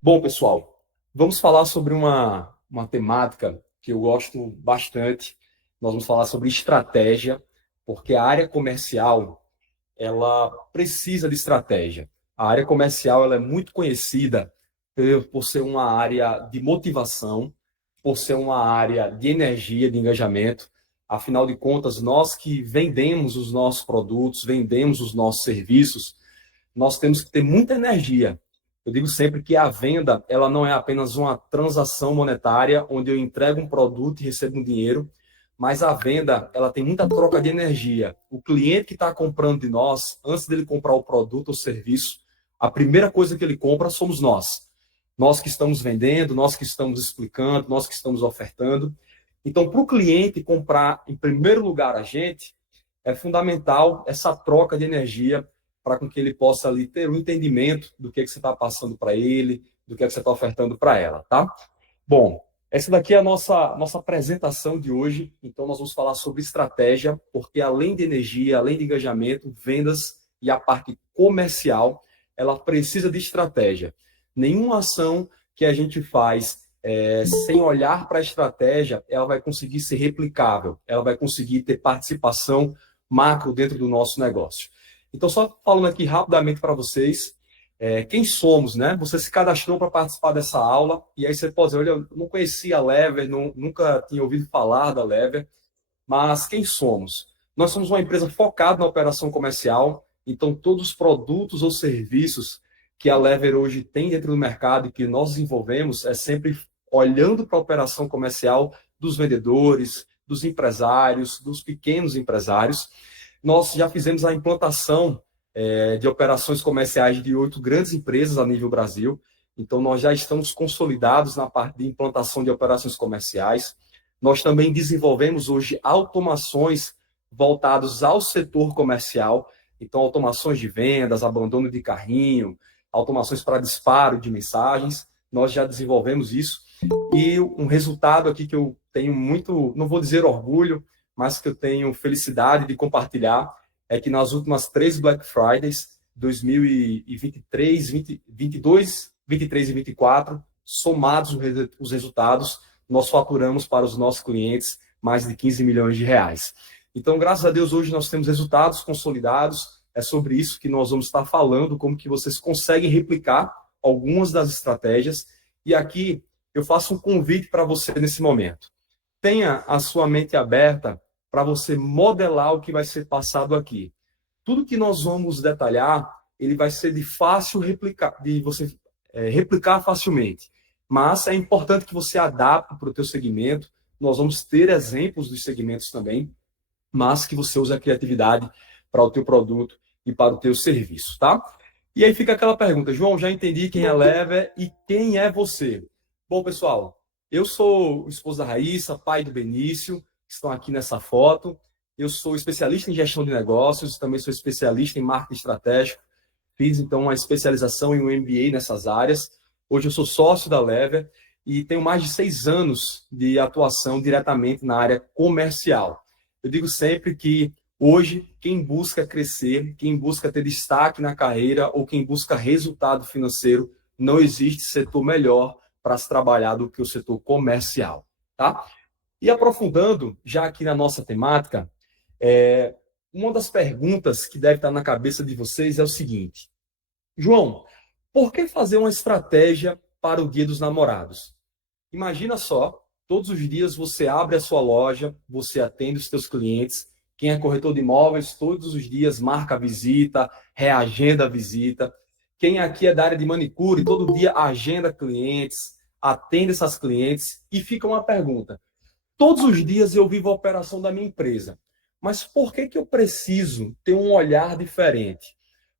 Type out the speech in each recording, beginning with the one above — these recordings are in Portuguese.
Bom, pessoal, vamos falar sobre uma temática que eu gosto bastante. Nós vamos falar sobre estratégia, porque a área comercial, ela precisa de estratégia. A área comercial, ela é muito conhecida por ser uma área de motivação, por ser uma área de energia, de engajamento. Afinal de contas, nós que vendemos os nossos produtos, vendemos os nossos serviços, nós temos que ter muita energia. Eu digo sempre que a venda, ela não é apenas uma transação monetária, onde eu entrego um produto e recebo um dinheiro, mas a venda, ela tem muita troca de energia. O cliente que está comprando de nós, antes dele comprar o produto ou serviço, a primeira coisa que ele compra somos nós. Nós que estamos vendendo, nós que estamos explicando, nós que estamos ofertando. Então, para o cliente comprar em primeiro lugar a gente, é fundamental essa troca de energia para com que ele possa ali ter um entendimento do que você está passando para ele, do que você está ofertando para ela, tá? Bom, essa daqui é a nossa apresentação de hoje. Então, nós vamos falar sobre estratégia, porque além de energia, além de engajamento, vendas e a parte comercial, ela precisa de estratégia. Nenhuma ação que a gente faz sem olhar para a estratégia, ela vai conseguir ser replicável, ela vai conseguir ter participação macro dentro do nosso negócio. Então, só falando aqui rapidamente para vocês, quem somos, né? Você se cadastrou para participar dessa aula, e aí você pode dizer, olha, eu não conhecia a Lever, nunca tinha ouvido falar da Lever, mas quem somos? Nós somos uma empresa focada na operação comercial, então todos os produtos ou serviços que a Lever hoje tem dentro do mercado e que nós desenvolvemos é sempre olhando para a operação comercial dos vendedores, dos empresários, dos pequenos empresários. Nós já fizemos a implantação de operações comerciais de 8 grandes empresas a nível Brasil. Então, nós já estamos consolidados na parte de implantação de operações comerciais. Nós também desenvolvemos hoje automações voltadas ao setor comercial. Então, automações de vendas, abandono de carrinho, automações para disparo de mensagens. Nós já desenvolvemos isso. E um resultado aqui que eu tenho muito, não vou dizer orgulho, mas que eu tenho felicidade de compartilhar, é que nas últimas 3 Black Fridays, 2023, 22, 23 e 24, somados os resultados, nós faturamos para os nossos clientes mais de 15 milhões de reais. Então, graças a Deus, hoje nós temos resultados consolidados, é sobre isso que nós vamos estar falando, como que vocês conseguem replicar algumas das estratégias. E aqui eu faço um convite para você nesse momento. Tenha a sua mente aberta para você modelar o que vai ser passado aqui. Tudo que nós vamos detalhar, ele vai ser de fácil replicar, de você replicar facilmente. Mas é importante que você adapte para o teu segmento. Nós vamos ter exemplos dos segmentos também, mas que você use a criatividade para o teu produto e para o teu serviço, tá? E aí fica aquela pergunta, João, já entendi quem é Lever e quem é você. Bom, pessoal, eu sou o esposo da Raíssa, pai do Benício, que estão aqui nessa foto. Eu sou especialista em gestão de negócios, também sou especialista em marketing estratégico. Fiz, então, uma especialização em um MBA nessas áreas. Hoje eu sou sócio da Lever e tenho mais de 6 anos de atuação diretamente na área comercial. Eu digo sempre que hoje, quem busca crescer, quem busca ter destaque na carreira ou quem busca resultado financeiro, não existe setor melhor para se trabalhar do que o setor comercial, tá? E aprofundando, já aqui na nossa temática, uma das perguntas que deve estar na cabeça de vocês é o seguinte: João, por que fazer uma estratégia para o Dia dos Namorados? Imagina só, todos os dias você abre a sua loja, você atende os seus clientes. Quem é corretor de imóveis, todos os dias marca a visita, reagenda a visita. Quem aqui é da área de manicure, todo dia agenda clientes, atende essas clientes. E fica uma pergunta: todos os dias eu vivo a operação da minha empresa, mas por que eu preciso ter um olhar diferente?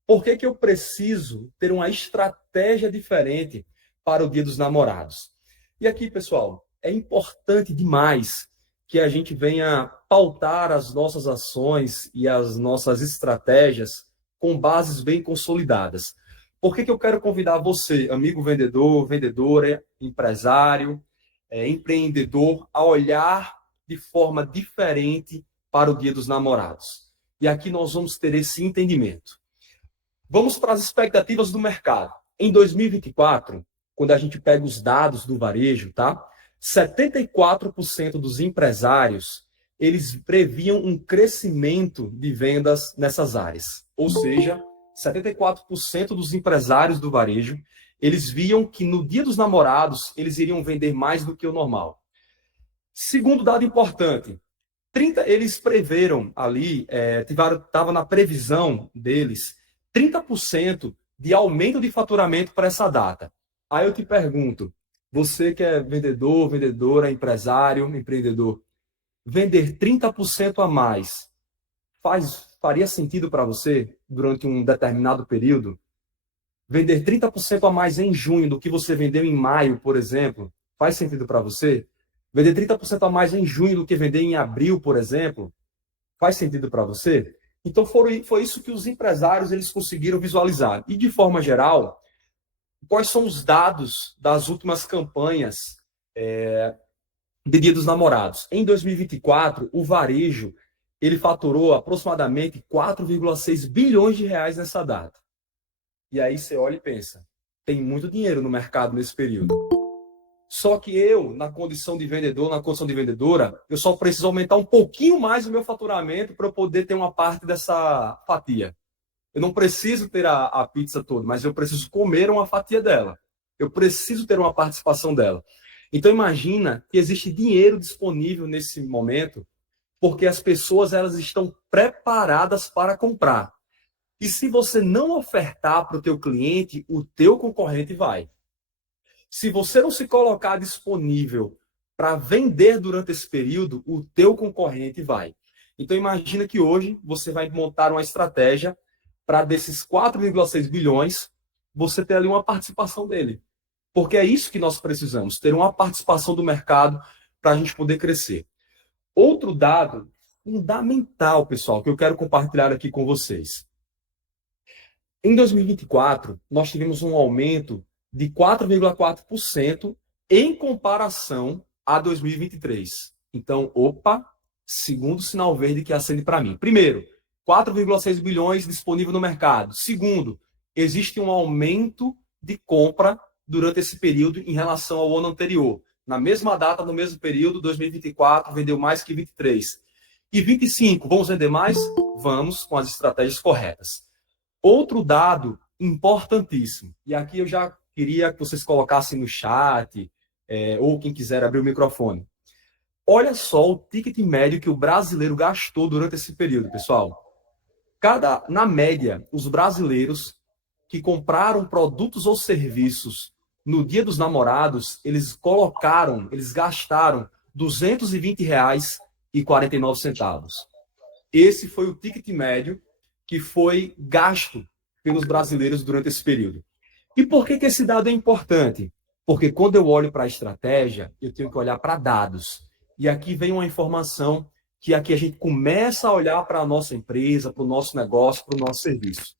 Por que eu preciso ter uma estratégia diferente para o Dia dos Namorados? E aqui, pessoal, é importante demais que a gente venha pautar as nossas ações e as nossas estratégias com bases bem consolidadas. Por que eu quero convidar você, amigo vendedor, vendedora, empresário, empreendedor, a olhar de forma diferente para o Dia dos Namorados. E aqui nós vamos ter esse entendimento. Vamos para as expectativas do mercado. Em 2024, quando a gente pega os dados do varejo, tá? 74% dos empresários, eles previam um crescimento de vendas nessas áreas. Ou seja, 74% dos empresários do varejo, eles viam que no Dia dos Namorados, eles iriam vender mais do que o normal. Segundo dado importante, eles preveram ali, estava na previsão deles, 30% de aumento de faturamento para essa data. Aí eu te pergunto, você que é vendedor, vendedora, empresário, empreendedor, vender 30% a mais faria sentido para você durante um determinado período? Vender 30% a mais em junho do que você vendeu em maio, por exemplo, faz sentido para você? Vender 30% a mais em junho do que vender em abril, por exemplo, faz sentido para você? Então foi isso que os empresários eles conseguiram visualizar. E de forma geral, quais são os dados das últimas campanhas de Dia dos Namorados? Em 2024, o varejo ele faturou aproximadamente 4,6 bilhões de reais nessa data. E aí você olha e pensa, tem muito dinheiro no mercado nesse período. Só que eu, na condição de vendedor, na condição de vendedora, eu só preciso aumentar um pouquinho mais o meu faturamento para eu poder ter uma parte dessa fatia. Eu não preciso ter a pizza toda, mas eu preciso comer uma fatia dela. Eu preciso ter uma participação dela. Então imagina que existe dinheiro disponível nesse momento, porque as pessoas elas estão preparadas para comprar. E se você não ofertar para o teu cliente, o teu concorrente vai. Se você não se colocar disponível para vender durante esse período, o teu concorrente vai. Então imagina que hoje você vai montar uma estratégia para desses 4,6 bilhões, você ter ali uma participação dele. Porque é isso que nós precisamos, ter uma participação do mercado para a gente poder crescer. Outro dado fundamental, pessoal, que eu quero compartilhar aqui com vocês. Em 2024, nós tivemos um aumento de 4,4% em comparação a 2023. Então, opa, segundo sinal verde que acende para mim. Primeiro, 4,6 bilhões disponível no mercado. Segundo, existe um aumento de compra durante esse período em relação ao ano anterior. Na mesma data, no mesmo período, 2024, vendeu mais que 23. E 25, vamos vender mais? Vamos, com as estratégias corretas. Outro dado importantíssimo, e aqui eu já queria que vocês colocassem no chat, ou quem quiser abrir o microfone. Olha só o ticket médio que o brasileiro gastou durante esse período, pessoal. Na média, os brasileiros que compraram produtos ou serviços no Dia dos Namorados, eles gastaram R$ 220,49. Esse foi o ticket médio que foi gasto pelos brasileiros durante esse período. E por que esse dado é importante? Porque quando eu olho para a estratégia, eu tenho que olhar para dados. E aqui vem uma informação que aqui a gente começa a olhar para a nossa empresa, para o nosso negócio, para o nosso serviço.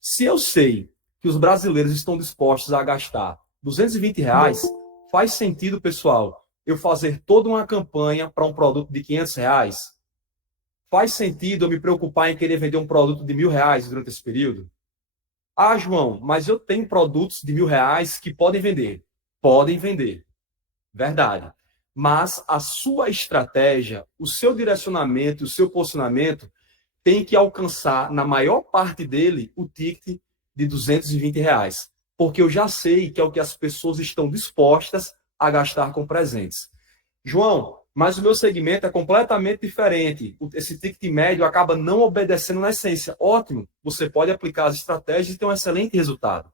Se eu sei que os brasileiros estão dispostos a gastar R$ 220, faz sentido, pessoal, eu fazer toda uma campanha para um produto de R$ 500? Faz sentido eu me preocupar em querer vender um produto de R$ 1.000 durante esse período? Ah, João, mas eu tenho produtos de R$ 1.000 que podem vender. Podem vender. Verdade. Mas a sua estratégia, o seu direcionamento, o seu posicionamento tem que alcançar, na maior parte dele, o ticket de R$ 220. Porque eu já sei que é o que as pessoas estão dispostas a gastar com presentes. João, mas o meu segmento é completamente diferente. Esse ticket médio acaba não obedecendo na essência. Ótimo, você pode aplicar as estratégias e ter um excelente resultado.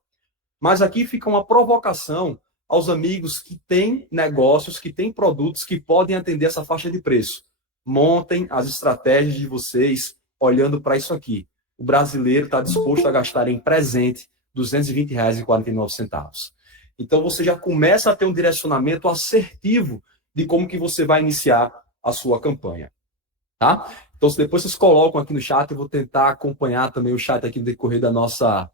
Mas aqui fica uma provocação aos amigos que têm negócios, que têm produtos que podem atender essa faixa de preço. Montem as estratégias de vocês olhando para isso aqui. O brasileiro está disposto a gastar em presente R$ 220,49. Então você já começa a ter um direcionamento assertivo de como que você vai iniciar a sua campanha, tá? Então, depois vocês colocam aqui no chat, eu vou tentar acompanhar também o chat aqui no decorrer da nossa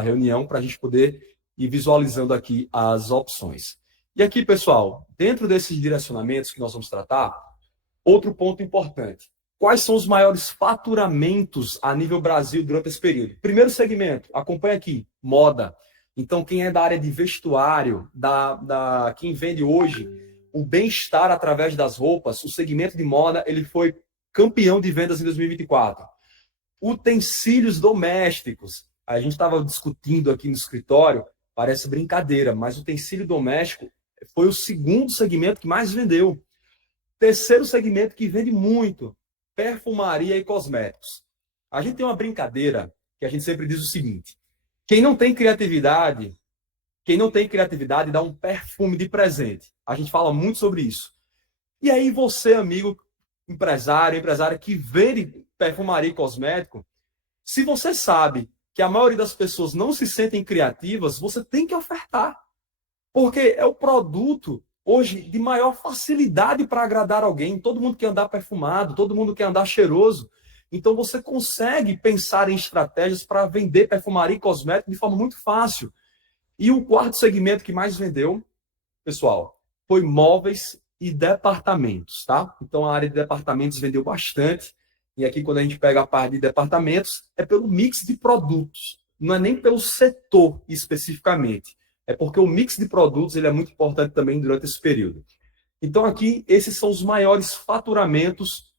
reunião, para a gente poder ir visualizando aqui as opções. E aqui, pessoal, dentro desses direcionamentos que nós vamos tratar, outro ponto importante. quais são os maiores faturamentos a nível Brasil durante esse período? Primeiro segmento, acompanha aqui, moda. Então, quem é da área de vestuário, quem vende hoje o bem-estar através das roupas, o segmento de moda, ele foi campeão de vendas em 2024. Utensílios domésticos. A gente estava discutindo aqui no escritório, parece brincadeira, mas utensílio doméstico foi o segundo segmento que mais vendeu. Terceiro segmento que vende muito, perfumaria e cosméticos. A gente tem uma brincadeira que a gente sempre diz o seguinte: quem não tem criatividade, dá um perfume de presente. A gente fala muito sobre isso. E aí você, amigo empresária que vende perfumaria e cosmético, se você sabe que a maioria das pessoas não se sentem criativas, você tem que ofertar. Porque é o produto hoje de maior facilidade para agradar alguém. Todo mundo quer andar perfumado, todo mundo quer andar cheiroso. Então você consegue pensar em estratégias para vender perfumaria e cosmético de forma muito fácil. E o quarto segmento que mais vendeu, pessoal, foi móveis e departamentos, tá? Então a área de departamentos vendeu bastante. E aqui, quando a gente pega a parte de departamentos, é pelo mix de produtos. Não é nem pelo setor especificamente. É porque o mix de produtos ele é muito importante também durante esse período. Então, aqui, esses são os maiores faturamentos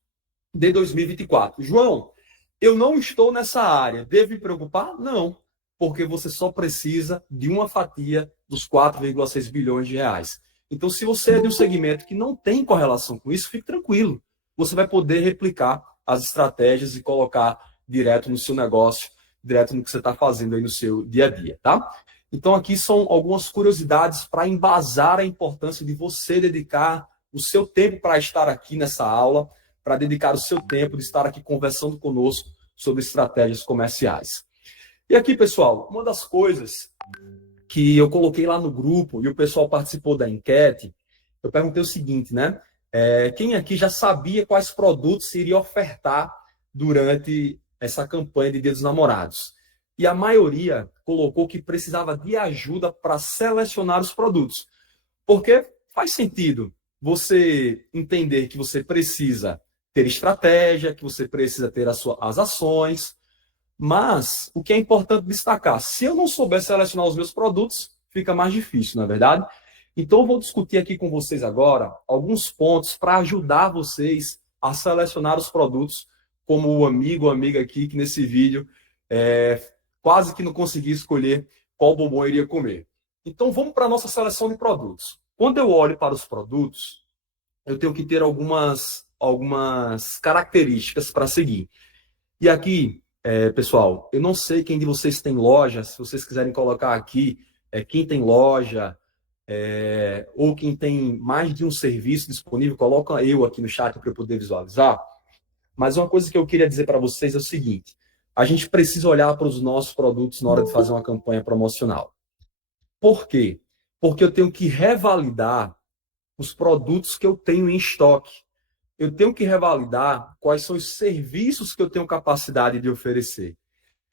de 2024. João, eu não estou nessa área. Devo me preocupar? Não, porque você só precisa de uma fatia dos 4,6 bilhões de reais. Então, se você é de um segmento que não tem correlação com isso, fique tranquilo. Você vai poder replicar as estratégias e colocar direto no seu negócio, direto no que você está fazendo aí no seu dia a dia, tá? Então, aqui são algumas curiosidades para embasar a importância de você dedicar o seu tempo para estar aqui nessa aula, para dedicar o seu tempo de estar aqui conversando conosco sobre estratégias comerciais. E aqui, pessoal, uma das coisas que eu coloquei lá no grupo e o pessoal participou da enquete, eu perguntei o seguinte, né? Quem aqui já sabia quais produtos se iria ofertar durante essa campanha de Dia dos Namorados? E a maioria colocou que precisava de ajuda para selecionar os produtos. Porque faz sentido você entender que você precisa ter estratégia, que você precisa ter as ações, mas o que é importante destacar, se eu não souber selecionar os meus produtos, fica mais difícil, não é verdade? Então eu vou discutir aqui com vocês agora alguns pontos para ajudar vocês a selecionar os produtos, como o amigo ou amiga aqui que nesse vídeo quase que não consegui escolher qual bombom eu iria comer. Então vamos para a nossa seleção de produtos. Quando eu olho para os produtos, eu tenho que ter algumas características para seguir. E aqui, pessoal, eu não sei quem de vocês tem loja, se vocês quiserem colocar aqui, quem tem loja, ou quem tem mais de um serviço disponível, coloca eu aqui no chat para eu poder visualizar. Mas uma coisa que eu queria dizer para vocês é o seguinte: a gente precisa olhar para os nossos produtos na hora de fazer uma campanha promocional. Por quê? Porque eu tenho que revalidar os produtos que eu tenho em estoque. Eu tenho que revalidar quais são os serviços que eu tenho capacidade de oferecer.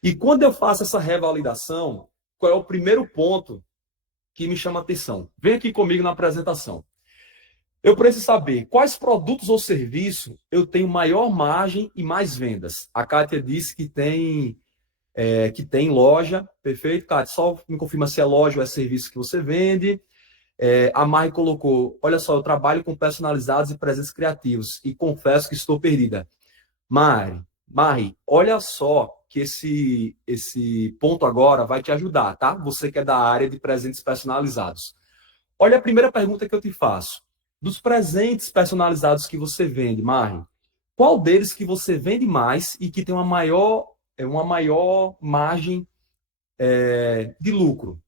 E quando eu faço essa revalidação, qual é o primeiro ponto que me chama a atenção? Vem aqui comigo na apresentação. Eu preciso saber quais produtos ou serviços eu tenho maior margem e mais vendas. A Kátia disse que tem loja, perfeito, Kátia? Só me confirma se é loja ou é serviço que você vende. A Mari colocou, olha só, eu trabalho com personalizados e presentes criativos e confesso que estou perdida. Mari, olha só que esse ponto agora vai te ajudar, tá? Você que é da área de presentes personalizados. Olha a primeira pergunta que eu te faço. Dos presentes personalizados que você vende, Mari, qual deles que você vende mais e que tem uma maior margem de lucro?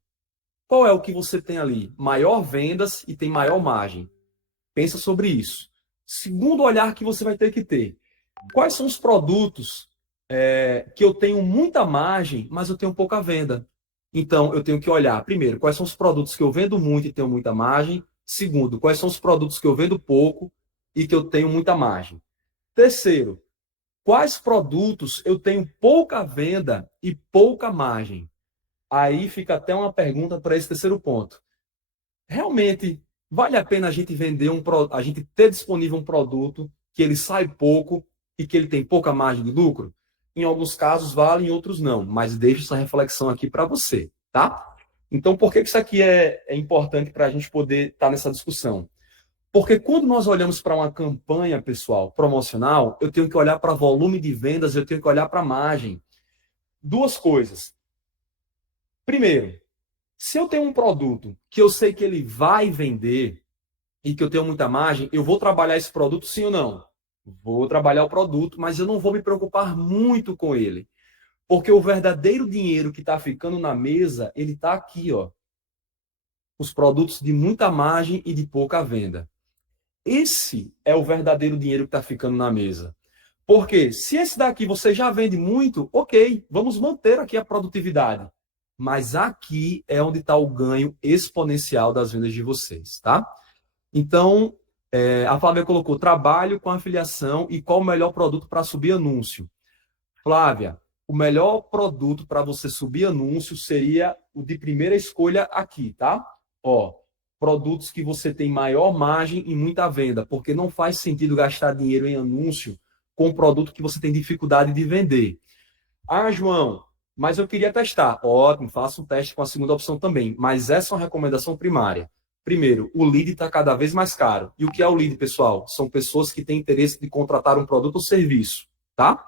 Qual é o que você tem ali? Maior vendas e tem maior margem. Pensa sobre isso. Segundo olhar que você vai ter que ter. Quais são os produtos que eu tenho muita margem, mas eu tenho pouca venda? Então, eu tenho que olhar, primeiro, quais são os produtos que eu vendo muito e tenho muita margem. Segundo, quais são os produtos que eu vendo pouco e que eu tenho muita margem. Terceiro, quais produtos eu tenho pouca venda e pouca margem? Aí fica até uma pergunta para esse terceiro ponto. Realmente vale a pena a gente vender a gente ter disponível um produto que ele sai pouco e que ele tem pouca margem de lucro? Em alguns casos vale, em outros não, mas deixo essa reflexão aqui para você, tá? Então, por que isso aqui é importante para a gente poder estar nessa discussão? Porque quando nós olhamos para uma campanha, pessoal, promocional, eu tenho que olhar para volume de vendas, eu tenho que olhar para margem. Duas coisas. Primeiro, se eu tenho um produto que eu sei que ele vai vender e que eu tenho muita margem, eu vou trabalhar esse produto sim ou não? Vou trabalhar o produto, mas eu não vou me preocupar muito com ele. Porque o verdadeiro dinheiro que está ficando na mesa, ele está aqui, ó. Os produtos de muita margem e de pouca venda. Esse é o verdadeiro dinheiro que está ficando na mesa. Porque se esse daqui você já vende muito, ok, vamos manter aqui a produtividade. Mas aqui é onde está o ganho exponencial das vendas de vocês, tá? Então, a Flávia colocou trabalho com afiliação e qual o melhor produto para subir anúncio. Flávia, o melhor produto para você subir anúncio seria o de primeira escolha aqui, tá? Ó, produtos que você tem maior margem e muita venda, porque não faz sentido gastar dinheiro em anúncio com um produto que você tem dificuldade de vender. Ah, João, mas eu queria testar. Ótimo, faça um teste com a segunda opção também, mas essa é uma recomendação primária. Primeiro, o lead está cada vez mais caro. E o que é o lead, pessoal? São pessoas que têm interesse de contratar um produto ou serviço, tá?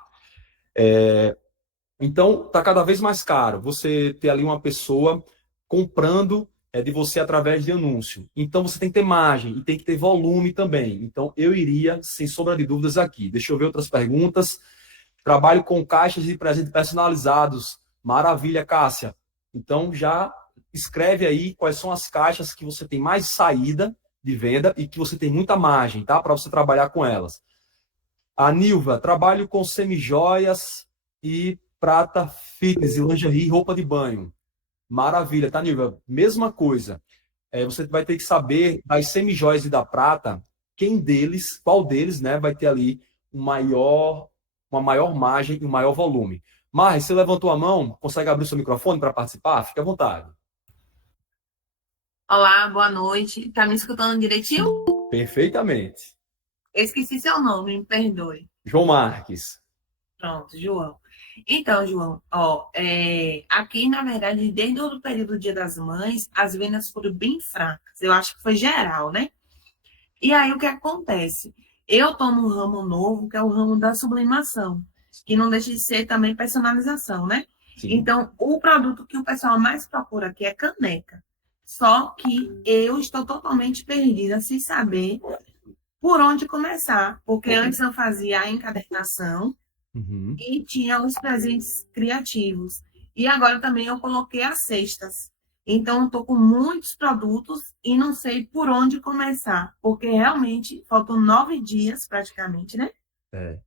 Então, está cada vez mais caro você ter ali uma pessoa comprando de você através de anúncio. Então, você tem que ter margem e tem que ter volume também. Então, eu iria, sem sombra de dúvidas, aqui. Deixa eu ver outras perguntas. Trabalho com caixas de presente personalizados. Maravilha, Cássia. Então, já escreve aí quais são as caixas que você tem mais saída de venda e que você tem muita margem, tá? Para você trabalhar com elas. A Nilva, trabalho com semijoias e prata fitness, e lingerie e roupa de banho. Maravilha, tá, Nilva? Mesma coisa. Você vai ter que saber das semijoias e da prata, qual deles, né, vai ter ali uma maior margem e um maior volume. Mas, você levantou a mão, consegue abrir o seu microfone para participar? Fique à vontade. Olá, boa noite. Tá me escutando direitinho? Perfeitamente. Eu esqueci seu nome, me perdoe. João Marques. Pronto, João. Então, João, ó, aqui, na verdade, desde o período do Dia das Mães, as vendas foram bem fracas. Eu acho que foi geral, né? E aí, o que acontece? Eu estou num ramo novo, que é o ramo da sublimação, que não deixa de ser também personalização, né? Sim. Então, o produto que o pessoal mais procura aqui é caneca. Só que eu estou totalmente perdida sem saber por onde começar, porque antes eu fazia a encadernação Uhum. e tinha os presentes criativos. E agora também eu coloquei as cestas. Então, estou com muitos produtos e não sei por onde começar, porque realmente faltam 9 dias praticamente, né? É.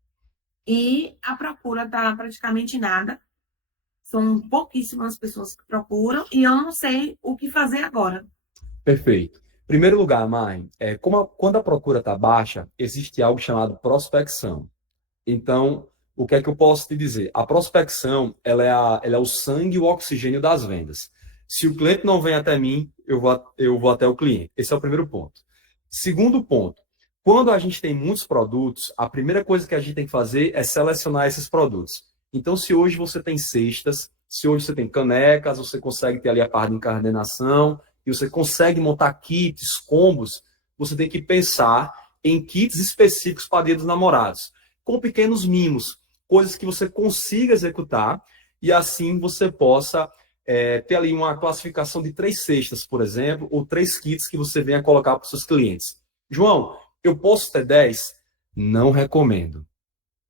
E a procura está praticamente nada. São pouquíssimas pessoas que procuram e eu não sei o que fazer agora. Perfeito. Primeiro lugar, Mai, quando a procura está baixa, existe algo chamado prospecção. Então, o que é que eu posso te dizer? A prospecção, ela é o sangue e o oxigênio das vendas. Se o cliente não vem até mim, eu vou até o cliente. Esse é o primeiro ponto. Segundo ponto, quando a gente tem muitos produtos, a primeira coisa que a gente tem que fazer é selecionar esses produtos. Então, se hoje você tem cestas, se hoje você tem canecas, você consegue ter ali a parte de encadernação, e você consegue montar kits, combos, você tem que pensar em kits específicos para Dia dos Namorados com pequenos mimos, coisas que você consiga executar e assim você possa ter ali uma classificação de 3 cestas, por exemplo, ou 3 kits que você venha colocar para os seus clientes. João, eu posso ter 10? Não recomendo.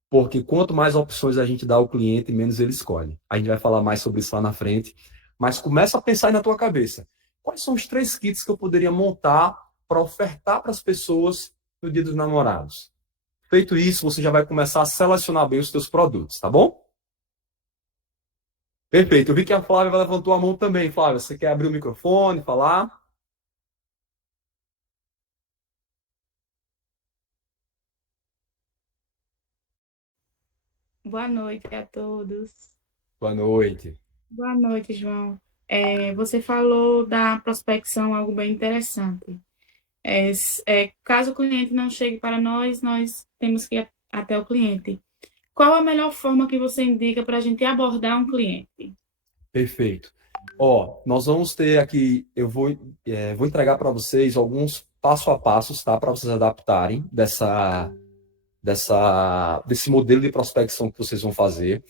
Porque quanto mais opções a gente dá ao cliente, menos ele escolhe. A gente vai falar mais sobre isso lá na frente. Mas começa a pensar aí na tua cabeça. Quais são os 3 kits que eu poderia montar para ofertar para as pessoas no Dia dos Namorados? Feito isso, você já vai começar a selecionar bem os seus produtos, tá bom? Perfeito. Eu vi que a Flávia levantou a mão também. Flávia, você quer abrir o microfone, falar? Boa noite a todos. Boa noite. Boa noite, João. Você falou da prospecção, algo bem interessante. Caso o cliente não chegue para nós, nós temos que até o cliente. Qual a melhor forma que você indica para a gente abordar um cliente? Perfeito. Ó, nós vamos ter aqui, vou entregar para vocês alguns passo a passos, tá? Para vocês adaptarem desse modelo de prospecção que vocês vão fazer.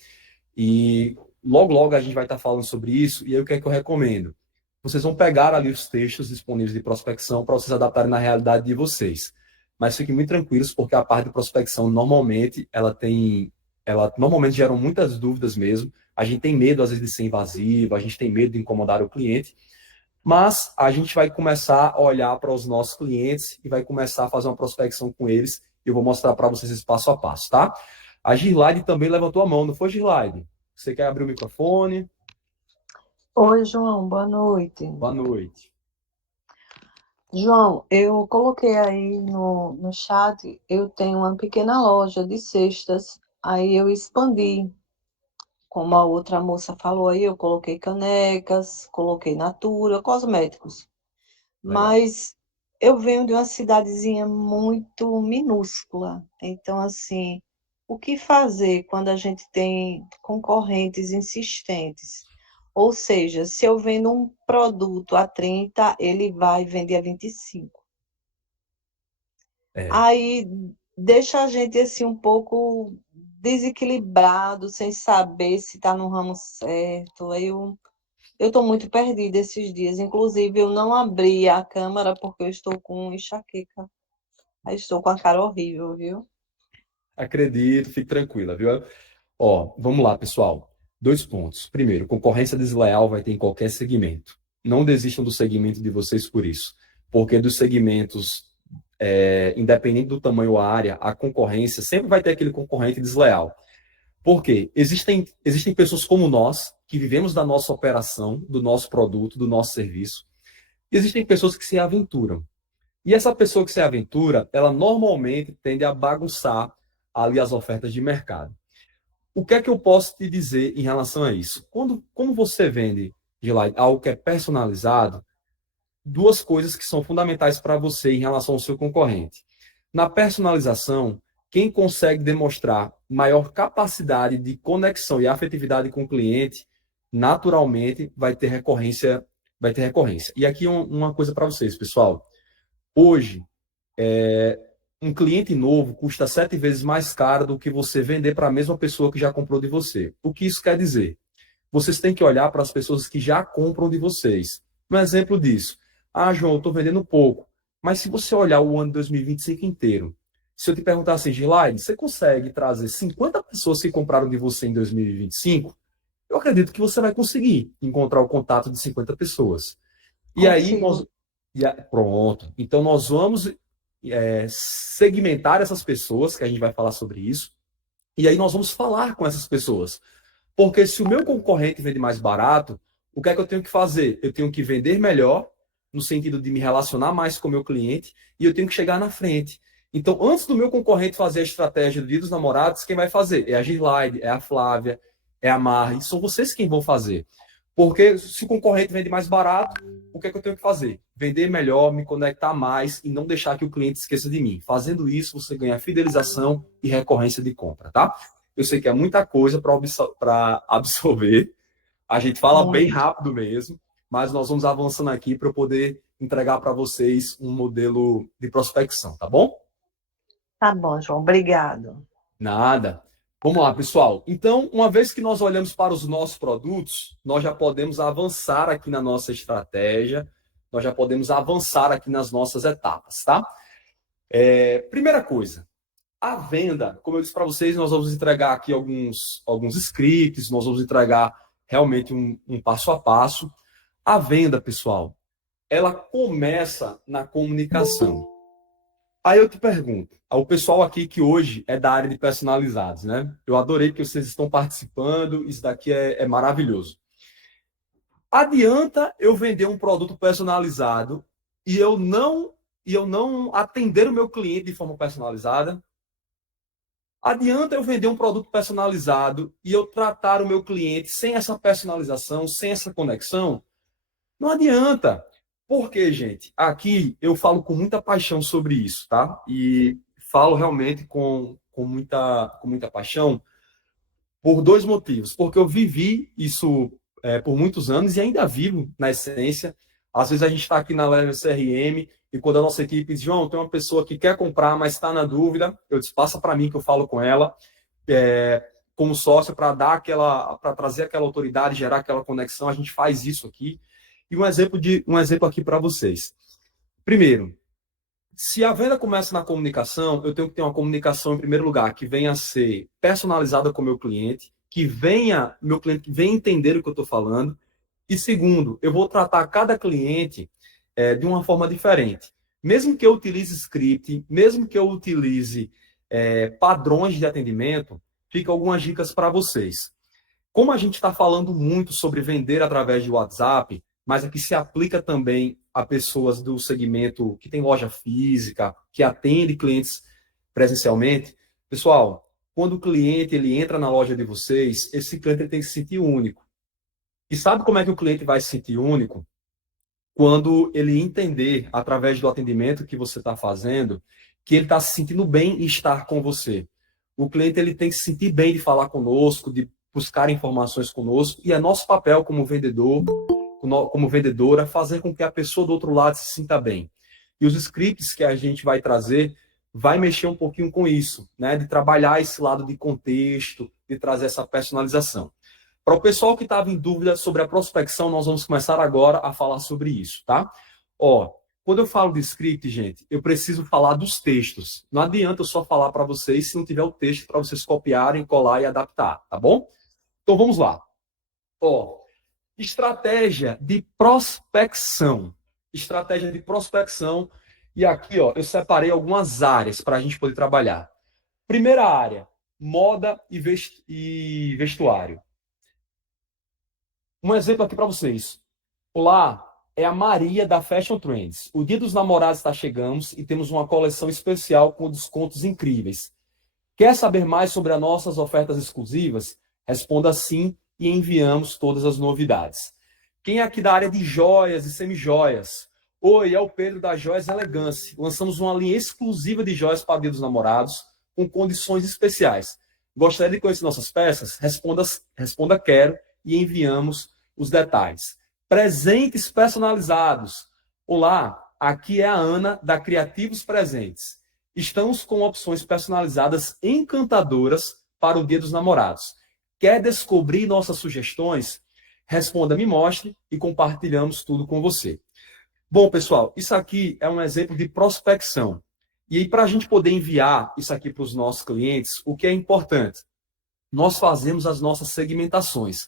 E logo, logo a gente vai estar falando sobre isso. E aí o que é que eu recomendo? Vocês vão pegar ali os textos disponíveis de prospecção para vocês adaptarem na realidade de vocês. Mas fiquem muito tranquilos, porque a parte de prospecção, normalmente, ela normalmente gera muitas dúvidas mesmo. A gente tem medo, às vezes, de ser invasivo, a gente tem medo de incomodar o cliente, mas a gente vai começar a olhar para os nossos clientes e vai começar a fazer uma prospecção com eles. Eu vou mostrar para vocês esse passo a passo, tá? A Girlaide também levantou a mão, não foi, Girlaide? Você quer abrir o microfone? Oi, João, boa noite. Boa noite. João, eu coloquei aí no chat, eu tenho uma pequena loja de cestas, aí eu expandi, como a outra moça falou aí, eu coloquei canecas, coloquei Natura, cosméticos. Legal. Mas eu venho de uma cidadezinha muito minúscula, então, assim, o que fazer quando a gente tem concorrentes insistentes? Ou seja, se eu vendo um produto a 30, ele vai vender a 25. É, Aí deixa a gente assim um pouco desequilibrado, sem saber se está no ramo certo. Eu estou muito perdida esses dias. Inclusive, eu não abri a câmera porque eu estou com enxaqueca. Aí estou com a cara horrível, viu? acredito, fique tranquila, viu? Ó, vamos lá, pessoal. 2 pontos. Primeiro, concorrência desleal vai ter em qualquer segmento. Não desistam do segmento de vocês por isso. Porque dos segmentos, independente do tamanho ou área, a concorrência sempre vai ter aquele concorrente desleal. Por quê? Existem pessoas como nós, que vivemos da nossa operação, do nosso produto, do nosso serviço. E existem pessoas que se aventuram. E essa pessoa que se aventura, ela normalmente tende a bagunçar ali as ofertas de mercado. O que é que eu posso te dizer em relação a isso? Como você vende, Gilai, algo que é personalizado, 2 coisas que são fundamentais para você em relação ao seu concorrente. Na personalização, quem consegue demonstrar maior capacidade de conexão e afetividade com o cliente, naturalmente vai ter recorrência, vai ter recorrência. E aqui uma coisa para vocês, pessoal. Hoje, um cliente novo custa 7 vezes mais caro do que você vender para a mesma pessoa que já comprou de você. O que isso quer dizer? Vocês têm que olhar para as pessoas que já compram de vocês. Um exemplo disso. Ah, João, eu estou vendendo pouco. Mas se você olhar o ano de 2025 inteiro, se eu te perguntar assim, Gilaine, você consegue trazer 50 pessoas que compraram de você em 2025? Eu acredito que você vai conseguir encontrar o contato de 50 pessoas. E aí, Consigo. pronto. Então, nós vamos segmentar essas pessoas, que a gente vai falar sobre isso, e aí nós vamos falar com essas pessoas. Porque se o meu concorrente vende mais barato, o que é que eu tenho que fazer? Eu tenho que vender melhor, no sentido de me relacionar mais com o meu cliente, e eu tenho que chegar na frente. Então, antes do meu concorrente fazer a estratégia do Dia dos Namorados, quem vai fazer? É a Girlaide, é a Flávia, é a Marri, são vocês quem vão fazer. Porque se o concorrente vende mais barato, o que é que eu tenho que fazer? Vender melhor, me conectar mais e não deixar que o cliente esqueça de mim. Fazendo isso, você ganha fidelização e recorrência de compra, tá? Eu sei que é muita coisa para absorver. A gente fala bem Muito. rápido mesmo, mas nós vamos avançando aqui para eu poder entregar para vocês um modelo de prospecção, tá bom? Tá bom, João, obrigado. Nada. Vamos lá, pessoal. Então, uma vez que nós olhamos para os nossos produtos, nós já podemos avançar aqui na nossa estratégia, nós já podemos avançar aqui nas nossas etapas, tá? Primeira coisa, a venda, como eu disse para vocês, nós vamos entregar aqui alguns scripts, nós vamos entregar realmente um passo a passo. A venda, pessoal, ela começa na comunicação. Aí eu te pergunto, ao pessoal aqui que hoje é da área de personalizados, né? Eu adorei que vocês estão participando, isso daqui é maravilhoso. Adianta eu vender um produto personalizado e eu não atender o meu cliente de forma personalizada? Adianta eu vender um produto personalizado e eu tratar o meu cliente sem essa personalização, sem essa conexão? Não adianta. Por quê, gente? Aqui eu falo com muita paixão sobre isso, tá? E falo realmente com com muita paixão por dois motivos. Porque eu vivi isso por muitos anos e ainda vivo, na essência. Às vezes a gente está aqui na Level CRM e quando a nossa equipe diz, João, tem uma pessoa que quer comprar, mas está na dúvida, eu disse, passa para mim que eu falo com ela, como sócio, para trazer aquela autoridade, gerar aquela conexão. A gente faz isso aqui. E um exemplo aqui para vocês. Primeiro, se a venda começa na comunicação, eu tenho que ter uma comunicação, em primeiro lugar, que venha a ser personalizada com o meu cliente, que meu cliente venha entender o que eu estou falando. E segundo, eu vou tratar cada cliente de uma forma diferente. Mesmo que eu utilize script, mesmo que eu utilize padrões de atendimento, fica algumas dicas para vocês. Como a gente está falando muito sobre vender através de WhatsApp, mas aqui se aplica também a pessoas do segmento que tem loja física, que atende clientes presencialmente. Pessoal, quando o cliente ele entra na loja de vocês, esse cliente ele tem que se sentir único. E sabe como é que o cliente vai se sentir único? Quando ele entender, através do atendimento que você está fazendo, que ele está se sentindo bem em estar com você. O cliente ele tem que se sentir bem de falar conosco, de buscar informações conosco, e é nosso papel como vendedor, como vendedora, fazer com que a pessoa do outro lado se sinta bem. E os scripts que a gente vai trazer vai mexer um pouquinho com isso, né? De trabalhar esse lado de contexto, de trazer essa personalização. Para o pessoal que estava em dúvida sobre a prospecção, nós vamos começar agora a falar sobre isso, tá? Quando eu falo de script, gente, eu preciso falar dos textos. Não adianta eu só falar para vocês se não tiver o texto para vocês copiarem, colar e adaptar, tá bom? Então vamos lá. Estratégia de prospecção. Estratégia de prospecção. E aqui, eu separei algumas áreas para a gente poder trabalhar. Primeira área, moda e vestuário. Um exemplo aqui para vocês. Olá, é a Maria da Fashion Trends. O Dia dos Namorados está chegando e temos uma coleção especial com descontos incríveis. Quer saber mais sobre as nossas ofertas exclusivas? Responda sim e enviamos todas as novidades. Quem é aqui da área de joias e semijoias? Oi, é o Pedro da Joias Elegance. Lançamos uma linha exclusiva de joias para o Dia dos Namorados com condições especiais. Gostaria de conhecer nossas peças? Responda quero e enviamos os detalhes. Presentes personalizados. Olá, aqui é a Ana da Criativos Presentes. Estamos com opções personalizadas encantadoras para o Dia dos Namorados. Quer descobrir nossas sugestões? Responda, me mostre e compartilhamos tudo com você. Bom, pessoal, isso aqui é um exemplo de prospecção. E aí, para a gente poder enviar isso aqui para os nossos clientes, o que é importante? Nós fazemos as nossas segmentações.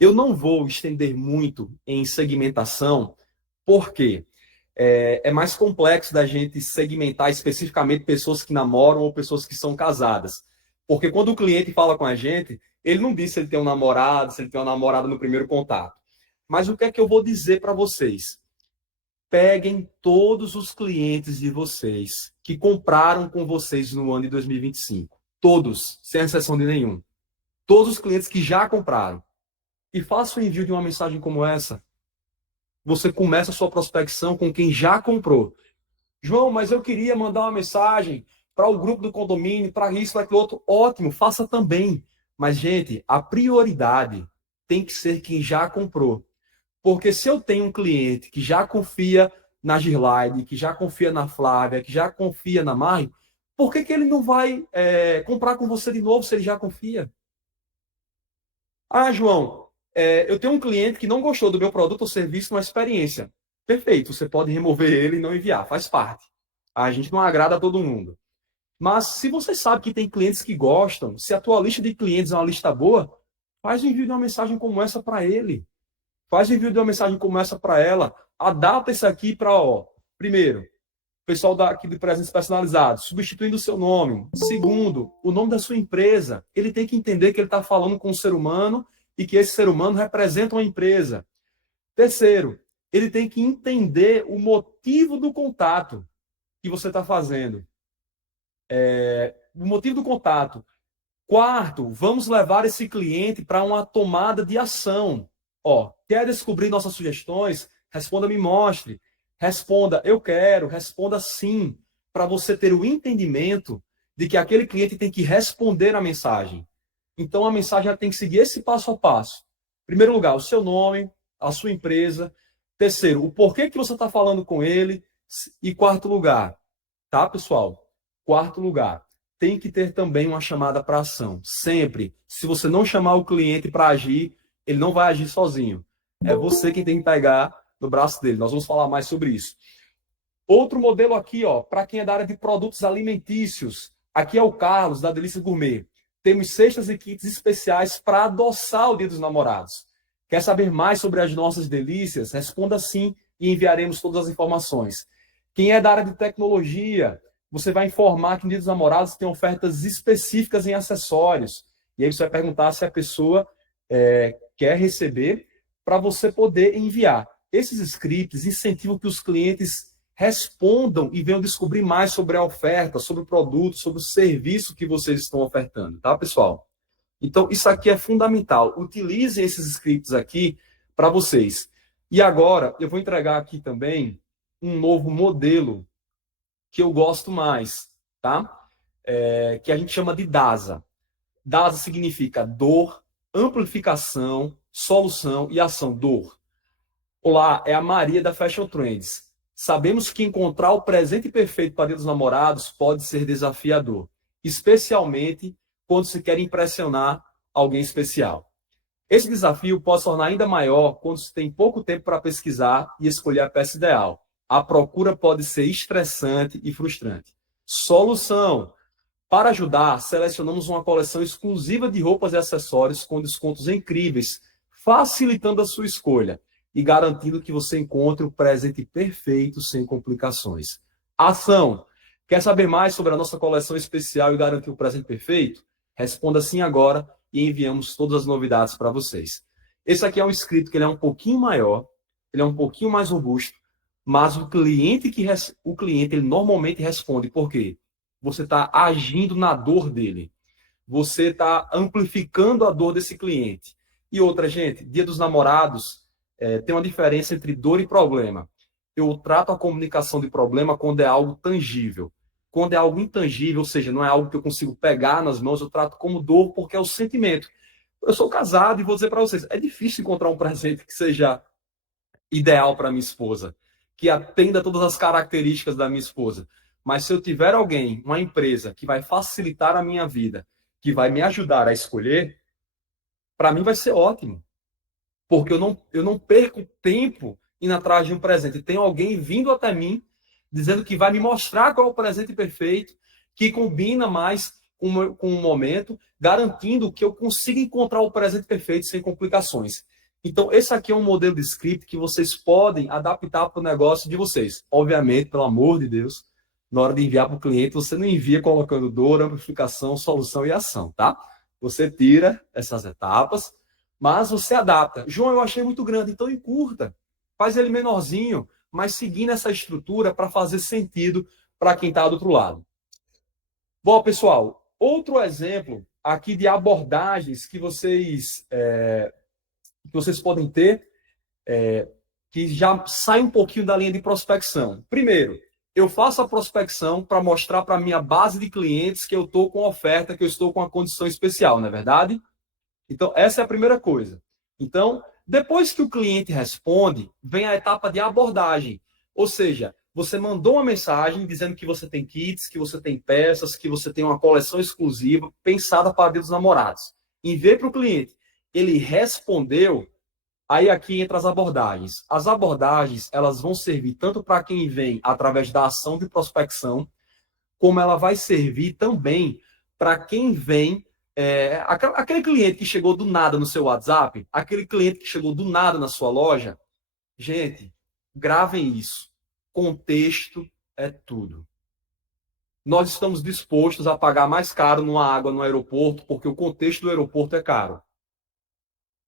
Eu não vou estender muito em segmentação, porque é mais complexo da gente segmentar especificamente pessoas que namoram ou pessoas que são casadas. Porque quando o cliente fala com a gente, ele não diz se ele tem um namorado, se ele tem uma namorada no primeiro contato. Mas o que é que eu vou dizer para vocês? Peguem todos os clientes de vocês que compraram com vocês no ano de 2025. Todos, sem exceção de nenhum. Todos os clientes que já compraram. E faça o envio de uma mensagem como essa. Você começa a sua prospecção com quem já comprou. João, mas eu queria mandar uma mensagem para o grupo do condomínio, para isso, para aquilo outro. Ótimo, faça também. Mas, gente, a prioridade tem que ser quem já comprou. Porque se eu tenho um cliente que já confia na Girlaide, que já confia na Flávia, que já confia na Maio, por que ele não vai comprar com você de novo se ele já confia? Ah, João, eu tenho um cliente que não gostou do meu produto ou serviço na experiência. Perfeito, você pode remover ele e não enviar, faz parte. A gente não agrada a todo mundo. Mas se você sabe que tem clientes que gostam, se a tua lista de clientes é uma lista boa, faz o envio de uma mensagem como essa para ele. Faz o envio de uma mensagem como essa para ela. Adapta isso aqui para, primeiro, o pessoal aqui de presentes personalizados, substituindo o seu nome. Segundo, o nome da sua empresa. Ele tem que entender que ele está falando com um ser humano e que esse ser humano representa uma empresa. Terceiro, ele tem que entender o motivo do contato que você está fazendo. O motivo do contato. Quarto, vamos levar esse cliente para uma tomada de ação. Quer descobrir nossas sugestões? Responda, me mostre. Responda, eu quero. Responda sim, para você ter o entendimento de que aquele cliente tem que responder a mensagem. Então, a mensagem ela tem que seguir esse passo a passo. Em primeiro lugar, o seu nome, a sua empresa. Terceiro, o porquê que você está falando com ele. E quarto lugar, tá, pessoal? Quarto lugar, tem que ter também uma chamada para ação. Sempre. Se você não chamar o cliente para agir, ele não vai agir sozinho. É você quem tem que pegar no braço dele. Nós vamos falar mais sobre isso. Outro modelo aqui, ó, para quem é da área de produtos alimentícios. Aqui é o Carlos, da Delícia Gourmet. Temos cestas e kits especiais para adoçar o Dia dos Namorados. Quer saber mais sobre as nossas delícias? Responda sim e enviaremos todas as informações. Quem é da área de tecnologia, você vai informar que no Dia dos Namorados tem ofertas específicas em acessórios. E aí você vai perguntar se a pessoa quer receber para você poder enviar. Esses scripts incentivam que os clientes respondam e venham descobrir mais sobre a oferta, sobre o produto, sobre o serviço que vocês estão ofertando, tá, pessoal? Então, isso aqui é fundamental. Utilizem esses scripts aqui para vocês. E agora, eu vou entregar aqui também um novo modelo que eu gosto mais, tá? Que a gente chama de DASA. DASA significa dor, amplificação, solução e ação. Dor. Olá, é a Maria da Fashion Trends. Sabemos que encontrar o presente perfeito para o Dia dos Namorados pode ser desafiador, especialmente quando se quer impressionar alguém especial. Esse desafio pode se tornar ainda maior quando se tem pouco tempo para pesquisar e escolher a peça ideal. A procura pode ser estressante e frustrante. Solução. Para ajudar, selecionamos uma coleção exclusiva de roupas e acessórios com descontos incríveis, facilitando a sua escolha e garantindo que você encontre o presente perfeito sem complicações. Ação. Quer saber mais sobre a nossa coleção especial e garantir o presente perfeito? Responda sim agora e enviamos todas as novidades para vocês. Esse aqui é um script que ele é um pouquinho maior, ele é um pouquinho mais robusto, mas o cliente ele normalmente responde. Por quê? Você está agindo na dor dele. Você está amplificando a dor desse cliente. E outra, gente, Dia dos Namorados, tem uma diferença entre dor e problema. Eu trato a comunicação de problema quando é algo tangível. Quando é algo intangível, ou seja, não é algo que eu consigo pegar nas mãos, eu trato como dor porque é o sentimento. Eu sou casado e vou dizer para vocês, é difícil encontrar um presente que seja ideal para minha esposa, que atenda todas as características da minha esposa. Mas se eu tiver alguém, uma empresa, que vai facilitar a minha vida, que vai me ajudar a escolher, para mim vai ser ótimo. Porque eu não perco tempo indo atrás de um presente. Tem alguém vindo até mim, dizendo que vai me mostrar qual é o presente perfeito, que combina mais com o momento, garantindo que eu consiga encontrar o presente perfeito sem complicações. Então, esse aqui é um modelo de script que vocês podem adaptar para o negócio de vocês. Obviamente, pelo amor de Deus, na hora de enviar para o cliente, você não envia colocando dor, amplificação, solução e ação, tá? Você tira essas etapas, mas você adapta. João, eu achei muito grande, então encurta. Faz ele menorzinho, mas seguindo essa estrutura para fazer sentido para quem está do outro lado. Bom, pessoal, outro exemplo aqui de abordagens que vocês podem ter, que já sai um pouquinho da linha de prospecção. Primeiro, eu faço a prospecção para mostrar para a minha base de clientes que eu estou com oferta, que eu estou com uma condição especial, não é verdade? Então, essa é a primeira coisa. Então, depois que o cliente responde, vem a etapa de abordagem. Ou seja, você mandou uma mensagem dizendo que você tem kits, que você tem peças, que você tem uma coleção exclusiva pensada para Dia dos Namorados. Enviei para o cliente. Ele respondeu, aí aqui entra as abordagens. As abordagens, elas vão servir tanto para quem vem através da ação de prospecção, como ela vai servir também para quem vem aquele cliente que chegou do nada no seu WhatsApp, aquele cliente que chegou do nada na sua loja. Gente, gravem isso. Contexto é tudo. Nós estamos dispostos a pagar mais caro numa água no aeroporto, porque o contexto do aeroporto é caro.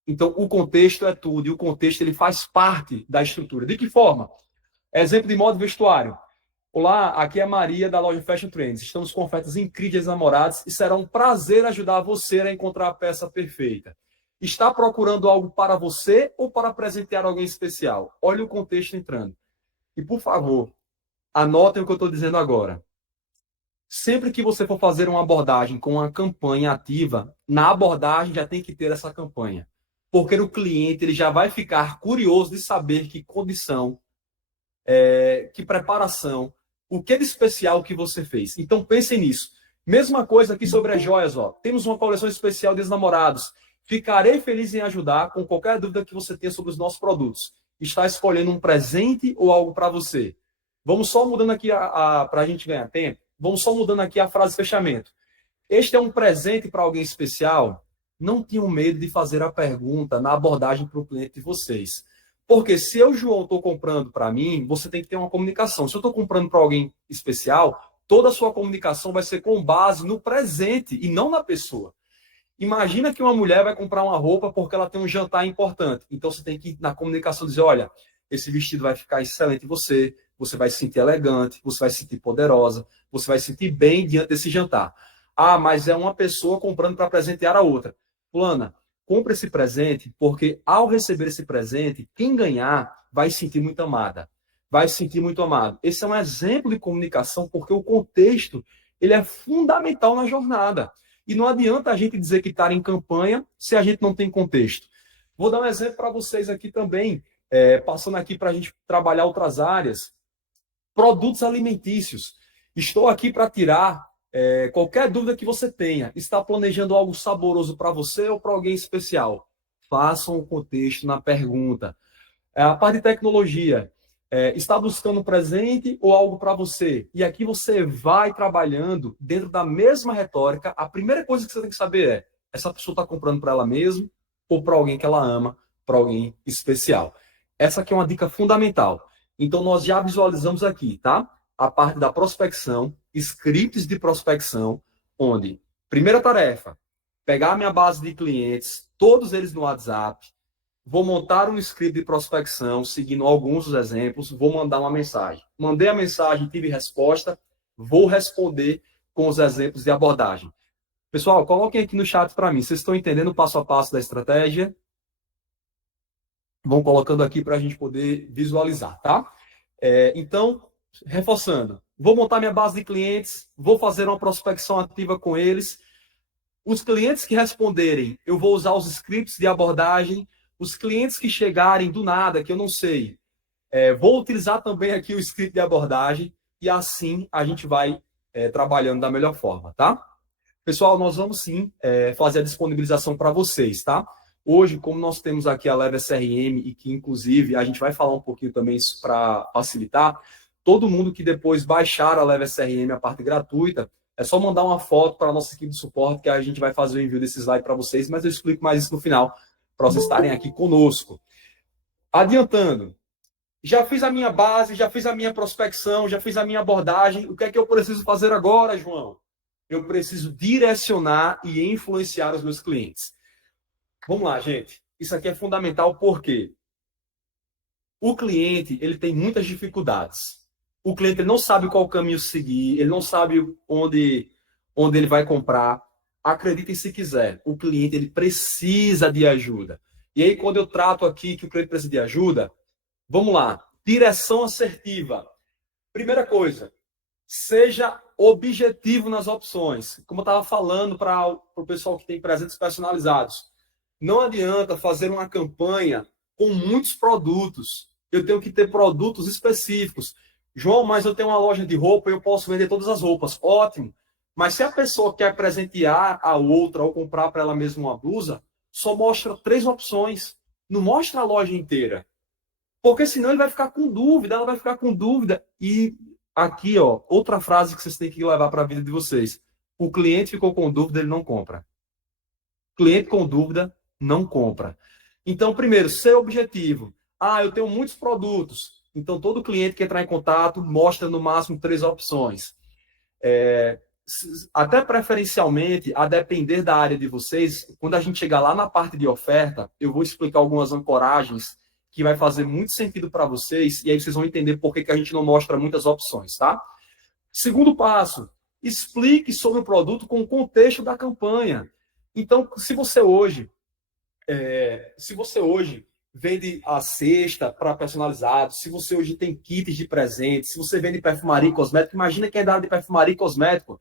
Então, o contexto é tudo, e o contexto ele faz parte da estrutura. De que forma? Exemplo de moda e vestuário. Olá, aqui é a Maria da loja Fashion Trends. Estamos com ofertas incríveis namorados e será um prazer ajudar você a encontrar a peça perfeita. Está procurando algo para você ou para presentear alguém especial? Olha o contexto entrando. E, por favor, anotem o que eu estou dizendo agora. Sempre que você for fazer uma abordagem com uma campanha ativa, na abordagem já tem que ter essa campanha. Porque o cliente ele já vai ficar curioso de saber que condição, que preparação, o que de especial que você fez. Então pensem nisso. Mesma coisa aqui sobre as joias, ó. Temos uma coleção especial dos namorados. Ficarei feliz em ajudar com qualquer dúvida que você tenha sobre os nossos produtos. Está escolhendo um presente ou algo para você? Vamos só mudando aqui para a gente ganhar tempo. Vamos só mudando aqui a frase de fechamento. Este é um presente para alguém especial? Não tenham medo de fazer a pergunta na abordagem para o cliente de vocês. Porque se eu, João, estou comprando para mim, você tem que ter uma comunicação. Se eu estou comprando para alguém especial, toda a sua comunicação vai ser com base no presente e não na pessoa. Imagina que uma mulher vai comprar uma roupa porque ela tem um jantar importante. Então você tem que ir na comunicação dizer, olha, esse vestido vai ficar excelente em você, você vai se sentir elegante, você vai se sentir poderosa, você vai se sentir bem diante desse jantar. Ah, mas é uma pessoa comprando para presentear a outra. Fulana, compre esse presente porque ao receber esse presente, quem ganhar vai se sentir muito amada. Vai se sentir muito amado. Esse é um exemplo de comunicação porque o contexto ele é fundamental na jornada. E não adianta a gente dizer que está em campanha se a gente não tem contexto. Vou dar um exemplo para vocês aqui também, passando aqui para a gente trabalhar outras áreas. Produtos alimentícios. Estou aqui para tirar qualquer dúvida que você tenha. Está planejando algo saboroso para você ou para alguém especial? Façam o contexto na pergunta. A parte de tecnologia. Está buscando um presente ou algo para você? E aqui você vai trabalhando dentro da mesma retórica. A primeira coisa que você tem que saber essa pessoa está comprando para ela mesma ou para alguém que ela ama, para alguém especial. Essa aqui é uma dica fundamental. Então, nós já visualizamos aqui, tá? A parte da prospecção, scripts de prospecção, onde, primeira tarefa, pegar a minha base de clientes, todos eles no WhatsApp, vou montar um script de prospecção, seguindo alguns dos exemplos, vou mandar uma mensagem. Mandei a mensagem, tive resposta, vou responder com os exemplos de abordagem. Pessoal, coloquem aqui no chat para mim. Vocês estão entendendo o passo a passo da estratégia? Vão colocando aqui para a gente poder visualizar, tá? Então, reforçando. Vou montar minha base de clientes, vou fazer uma prospecção ativa com eles. Os clientes que responderem, eu vou usar os scripts de abordagem. Os clientes que chegarem do nada, que eu não sei, vou utilizar também aqui o script de abordagem e assim a gente vai trabalhando da melhor forma, tá? Pessoal, nós vamos sim fazer a disponibilização para vocês, tá? Hoje, como nós temos aqui a Leva SRM e que, inclusive, a gente vai falar um pouquinho também isso para facilitar, todo mundo que depois baixar a Leva SRM, a parte gratuita, é só mandar uma foto para a nossa equipe de suporte que a gente vai fazer o envio desse slide para vocês, mas eu explico mais isso no final, para vocês estarem aqui conosco. Adiantando, já fiz a minha base, já fiz a minha prospecção, já fiz a minha abordagem, o que é que eu preciso fazer agora, João? Eu preciso direcionar e influenciar os meus clientes. Vamos lá, gente. Isso aqui é fundamental porque o cliente ele tem muitas dificuldades. O cliente ele não sabe qual caminho seguir, ele não sabe onde ele vai comprar. Acreditem se quiser, o cliente ele precisa de ajuda. E aí, quando eu trato aqui que o cliente precisa de ajuda, vamos lá. Direção assertiva. Primeira coisa, seja objetivo nas opções. Como eu estava falando para o pessoal que tem presentes personalizados. Não adianta fazer uma campanha com muitos produtos. Eu tenho que ter produtos específicos. João, mas eu tenho uma loja de roupa e eu posso vender todas as roupas. Ótimo. Mas se a pessoa quer presentear a outra ou comprar para ela mesma uma blusa, só mostra 3 opções. Não mostra a loja inteira. Porque senão ele vai ficar com dúvida, ela vai ficar com dúvida. E aqui, ó, outra frase que vocês têm que levar para a vida de vocês. O cliente ficou com dúvida, ele não compra. Cliente com dúvida, não compra. Então, primeiro, ser objetivo. Eu tenho muitos produtos. Então, todo cliente que entrar em contato mostra no máximo 3 opções. Até preferencialmente, a depender da área de vocês, quando a gente chegar lá na parte de oferta, eu vou explicar algumas ancoragens que vai fazer muito sentido para vocês, e aí vocês vão entender por que a gente não mostra muitas opções, tá? Segundo passo, explique sobre o produto com o contexto da campanha. Então, se você hoje vende a cesta para personalizado, se você hoje tem kits de presente, se você vende perfumaria e cosmético, imagina quem é da área de perfumaria e cosmético.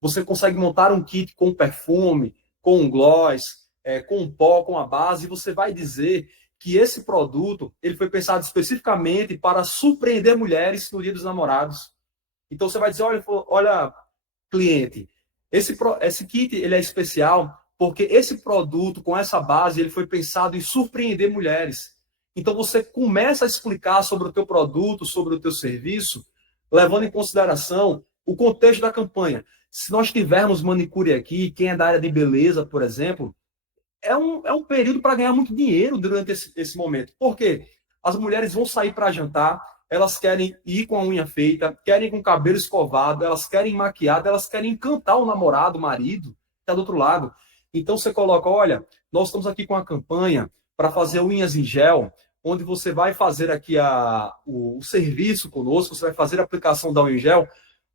Você consegue montar um kit com perfume, com um gloss, com um pó, com a base, e você vai dizer que esse produto ele foi pensado especificamente para surpreender mulheres no Dia dos Namorados. Então você vai dizer, olha, cliente, esse kit ele é especial porque esse produto com essa base ele foi pensado em surpreender mulheres. Então você começa a explicar sobre o teu produto, sobre o teu serviço, levando em consideração o contexto da campanha. Se nós tivermos manicure aqui, quem é da área de beleza, por exemplo, é um período para ganhar muito dinheiro durante esse momento. Por quê? As mulheres vão sair para jantar, elas querem ir com a unha feita, querem ir com o cabelo escovado, elas querem maquiada, elas querem encantar o namorado, o marido, que está do outro lado. Então você coloca, olha, nós estamos aqui com a campanha para fazer unhas em gel, onde você vai fazer aqui o serviço conosco, você vai fazer a aplicação da unha em gel,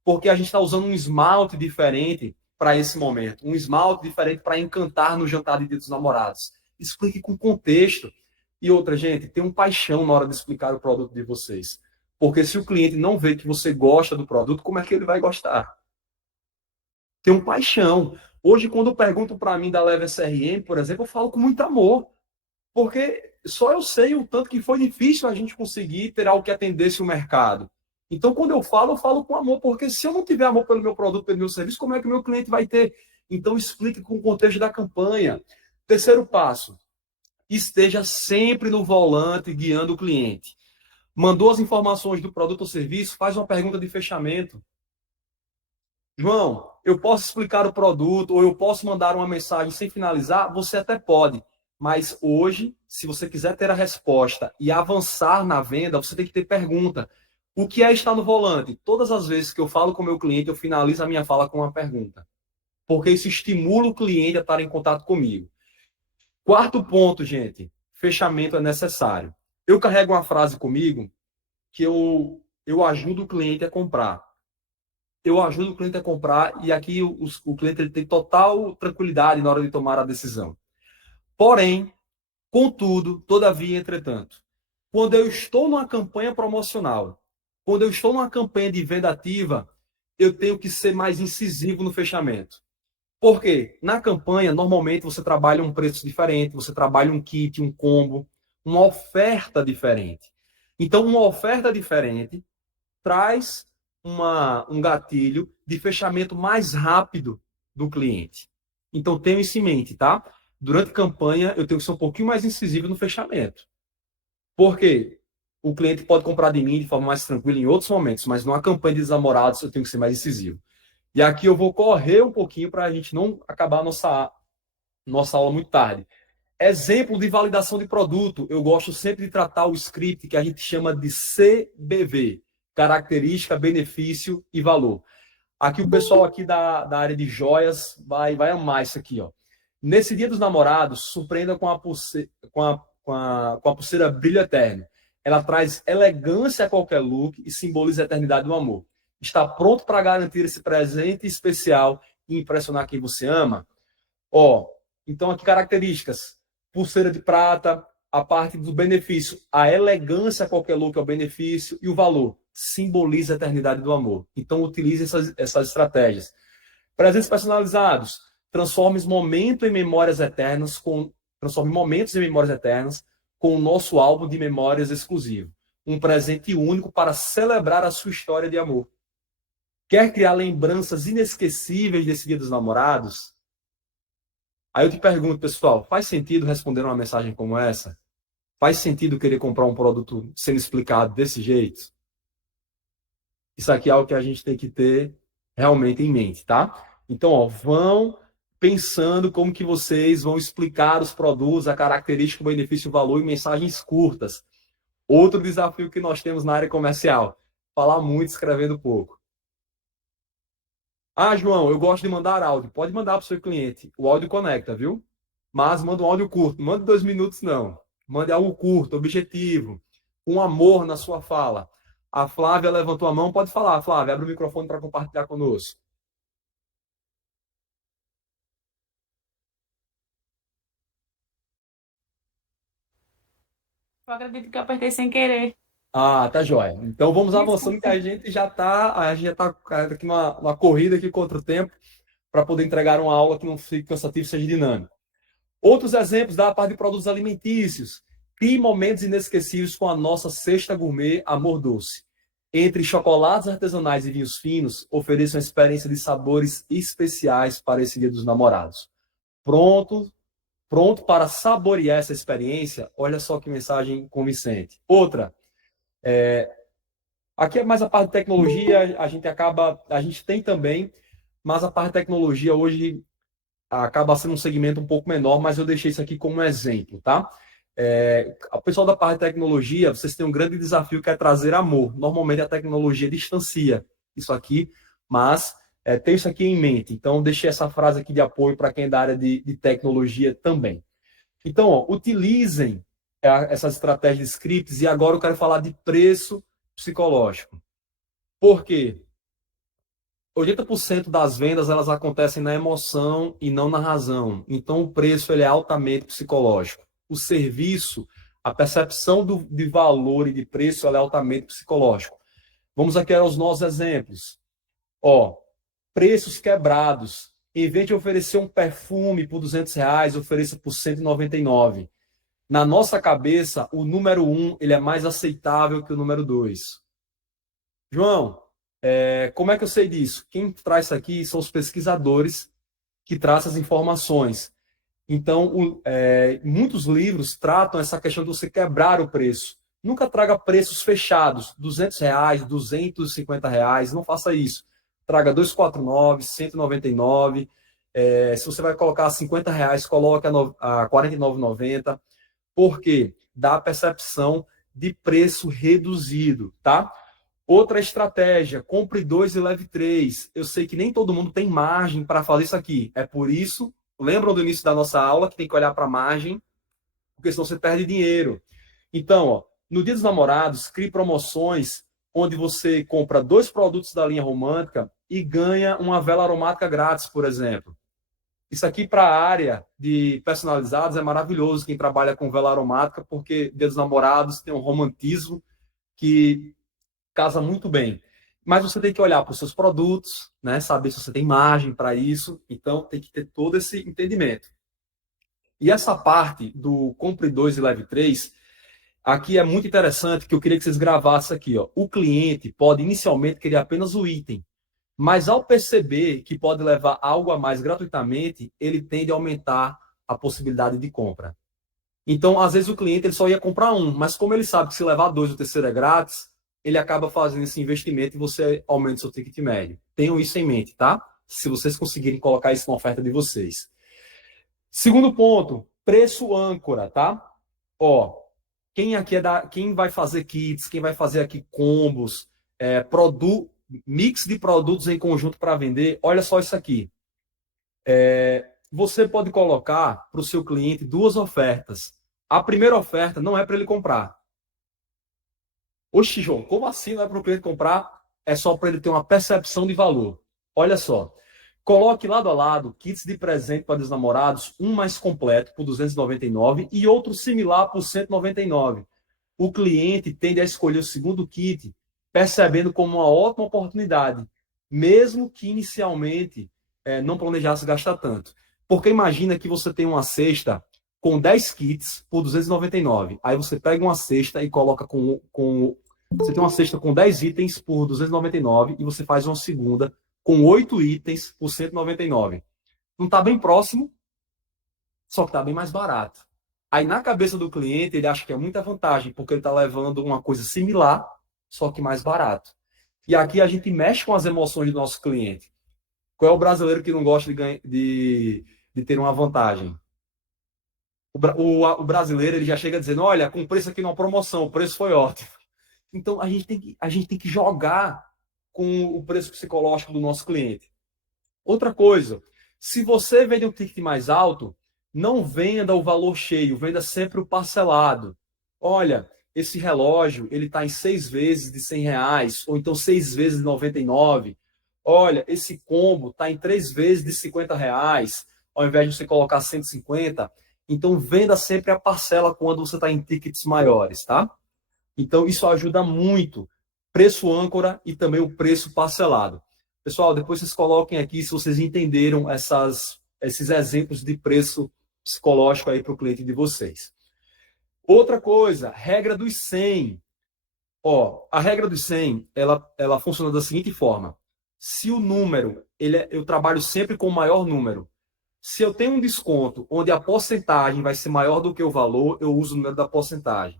porque a gente está usando um esmalte diferente para esse momento, um esmalte diferente para encantar no jantar de Dia dos Namorados. Explique com contexto. E outra, gente, tenham paixão na hora de explicar o produto de vocês. Porque se o cliente não vê que você gosta do produto, como é que ele vai gostar? Tenham paixão. Hoje, quando perguntam para mim da Leve SRM, por exemplo, eu falo com muito amor. Porque só eu sei o tanto que foi difícil a gente conseguir ter algo que atendesse o mercado. Então, quando eu falo com amor, porque se eu não tiver amor pelo meu produto, pelo meu serviço, como é que o meu cliente vai ter? Então, explique com o contexto da campanha. Terceiro passo, esteja sempre no volante guiando o cliente. Mandou as informações do produto ou serviço, faz uma pergunta de fechamento. João, eu posso explicar o produto ou eu posso mandar uma mensagem sem finalizar? Você até pode. Mas hoje, se você quiser ter a resposta e avançar na venda, você tem que ter pergunta. O que é estar no volante? Todas as vezes que eu falo com o meu cliente, eu finalizo a minha fala com uma pergunta. Porque isso estimula o cliente a estar em contato comigo. Quarto ponto, gente. Fechamento é necessário. Eu carrego uma frase comigo que eu ajudo o cliente a comprar. Eu ajudo o cliente a comprar e aqui o cliente ele tem total tranquilidade na hora de tomar a decisão. Porém, contudo, todavia, entretanto, quando eu estou numa campanha promocional, quando eu estou numa campanha de venda ativa, eu tenho que ser mais incisivo no fechamento. Por quê? Na campanha, normalmente você trabalha um preço diferente, você trabalha um kit, um combo, uma oferta diferente. Então, uma oferta diferente traz um gatilho de fechamento mais rápido do cliente. Então, tenha isso em mente, tá? Durante a campanha, eu tenho que ser um pouquinho mais incisivo no fechamento. Por quê? O cliente pode comprar de mim de forma mais tranquila em outros momentos, mas numa campanha de namorados eu tenho que ser mais incisivo. E aqui eu vou correr um pouquinho para a gente não acabar a nossa aula muito tarde. Exemplo de validação de produto, eu gosto sempre de tratar o script que a gente chama de CBV, característica, benefício e valor. Aqui o pessoal aqui da área de joias vai amar isso aqui, ó. Nesse Dia dos Namorados, surpreenda com a pulseira, com a pulseira brilho eterno. Ela traz elegância a qualquer look e simboliza a eternidade do amor. Está pronto para garantir esse presente especial e impressionar quem você ama? Ó, então aqui características: pulseira de prata, a parte do benefício, a elegância a qualquer look é o benefício e o valor simboliza a eternidade do amor. Então utilize essas estratégias. Presentes personalizados, transforme momentos em memórias eternas com o nosso álbum de memórias exclusivo. Um presente único para celebrar a sua história de amor. Quer criar lembranças inesquecíveis desse Dia dos Namorados? Aí eu te pergunto, pessoal, faz sentido responder uma mensagem como essa? Faz sentido querer comprar um produto sendo explicado desse jeito? Isso aqui é algo que a gente tem que ter realmente em mente, tá? Então, ó, vão pensando como que vocês vão explicar os produtos, a característica, o benefício, o valor em mensagens curtas. Outro desafio que nós temos na área comercial, falar muito escrevendo pouco. Ah, João, eu gosto de mandar áudio. Pode mandar para o seu cliente. O áudio conecta, viu? Mas manda um áudio curto. Não manda 2 minutos, não. Mande algo curto, objetivo, com amor na sua fala. A Flávia levantou a mão. Pode falar, Flávia. Abre o microfone para compartilhar conosco. Eu acredito que eu apertei sem querer. Ah, tá joia. Então vamos avançando que Desculpa. a gente já tá aqui numa corrida aqui contra o tempo para poder entregar uma aula que não fique cansativo e seja dinâmico. Outros exemplos da parte de produtos alimentícios. Crie momentos inesquecíveis com a nossa cesta gourmet Amor Doce. Entre chocolates artesanais e vinhos finos, ofereça uma experiência de sabores especiais para esse Dia dos Namorados. Pronto, pronto para saborear essa experiência? Olha só que mensagem convincente. Outra, aqui é mais a parte de tecnologia, a gente tem também, mas a parte de tecnologia hoje acaba sendo um segmento um pouco menor, mas eu deixei isso aqui como exemplo, tá? O pessoal da parte de tecnologia, vocês têm um grande desafio que é trazer amor. Normalmente a tecnologia distancia isso aqui, mas tem isso aqui em mente. Então, deixei essa frase aqui de apoio para quem é da área de tecnologia também. Então, ó, utilizem essas estratégias de scripts e agora eu quero falar de preço psicológico. Por quê? 80% das vendas elas acontecem na emoção e não na razão. Então, o preço ele é altamente psicológico. O serviço, a percepção de valor e de preço ela é altamente psicológico. Vamos aqui aos nossos exemplos. Ó, preços quebrados. Em vez de oferecer um perfume por R$ 200, ofereça por 199. Na nossa cabeça, o número 1 ele é mais aceitável que o número 2. João, como é que eu sei disso? Quem traz isso aqui são os pesquisadores que trazem as informações. Então, muitos livros tratam essa questão de você quebrar o preço. Nunca traga preços fechados, R$ 200, R$ 250, não faça isso. Traga 249, 199. Se você vai colocar R$ 50, coloque a R$ 49,90. Por quê? Dá a percepção de preço reduzido, tá? Outra estratégia, compre 2 e leve 3. Eu sei que nem todo mundo tem margem para fazer isso aqui. É por isso, lembram do início da nossa aula que tem que olhar para a margem, porque senão você perde dinheiro. Então, ó, no Dia dos Namorados, crie promoções onde você compra 2 produtos da linha romântica e ganha uma vela aromática grátis, por exemplo. Isso aqui para a área de personalizados é maravilhoso, quem trabalha com vela aromática, porque Dia dos Namorados tem um romantismo que casa muito bem. Mas você tem que olhar para os seus produtos, né? Saber se você tem margem para isso. Então, tem que ter todo esse entendimento. E essa parte do compre 2 e leve 3, aqui é muito interessante, que eu queria que vocês gravassem aqui. Ó. O cliente pode inicialmente querer apenas o item, mas ao perceber que pode levar algo a mais gratuitamente, ele tende a aumentar a possibilidade de compra. Então, às vezes o cliente ele só ia comprar um, mas como ele sabe que se levar 2, o terceiro é grátis, ele acaba fazendo esse investimento e você aumenta o seu ticket médio. Tenham isso em mente, tá? Se vocês conseguirem colocar isso na oferta de vocês. Segundo ponto, preço âncora, tá? Ó, quem vai fazer kits, quem vai fazer aqui combos, mix de produtos em conjunto para vender, olha só isso aqui. Você pode colocar para o seu cliente 2 ofertas. A primeira oferta não é para ele comprar. Oxi, João, como assim não é para o cliente comprar? É só para ele ter uma percepção de valor. Olha só. Coloque lado a lado kits de presente para os namorados, um mais completo por 299 e outro similar por 199. O cliente tende a escolher o segundo kit, percebendo como uma ótima oportunidade, mesmo que inicialmente não planejasse gastar tanto. Porque imagina que você tem uma cesta com 10 kits por 299. Aí você pega uma cesta e coloca você tem uma cesta com 10 itens por 299 e você faz uma segunda com 8 itens por 199. Não está bem próximo, só que está bem mais barato. Aí na cabeça do cliente ele acha que é muita vantagem, porque ele está levando uma coisa similar, só que mais barato. E aqui a gente mexe com as emoções do nosso cliente. Qual é o brasileiro que não gosta de ter uma vantagem? O brasileiro ele já chega dizendo, olha, com preço aqui numa promoção, o preço foi ótimo. Então a gente tem que jogar com o preço psicológico do nosso cliente. Outra coisa, se você vende um ticket mais alto, não venda o valor cheio, venda sempre o parcelado. Olha, esse relógio ele está em 6 vezes de R$ 100, ou então 6 vezes de 99. Olha, esse combo está em 3 vezes de R$ 50, ao invés de você colocar 150. Então, venda sempre a parcela quando você está em tickets maiores, tá? Então, isso ajuda muito. Preço âncora e também o preço parcelado. Pessoal, depois vocês coloquem aqui se vocês entenderam esses exemplos de preço psicológico aí para o cliente de vocês. Outra coisa, regra dos 100. Ó, a regra dos 100, ela funciona da seguinte forma. Se o número, eu trabalho sempre com o maior número. Se eu tenho um desconto onde a porcentagem vai ser maior do que o valor, eu uso o número da porcentagem.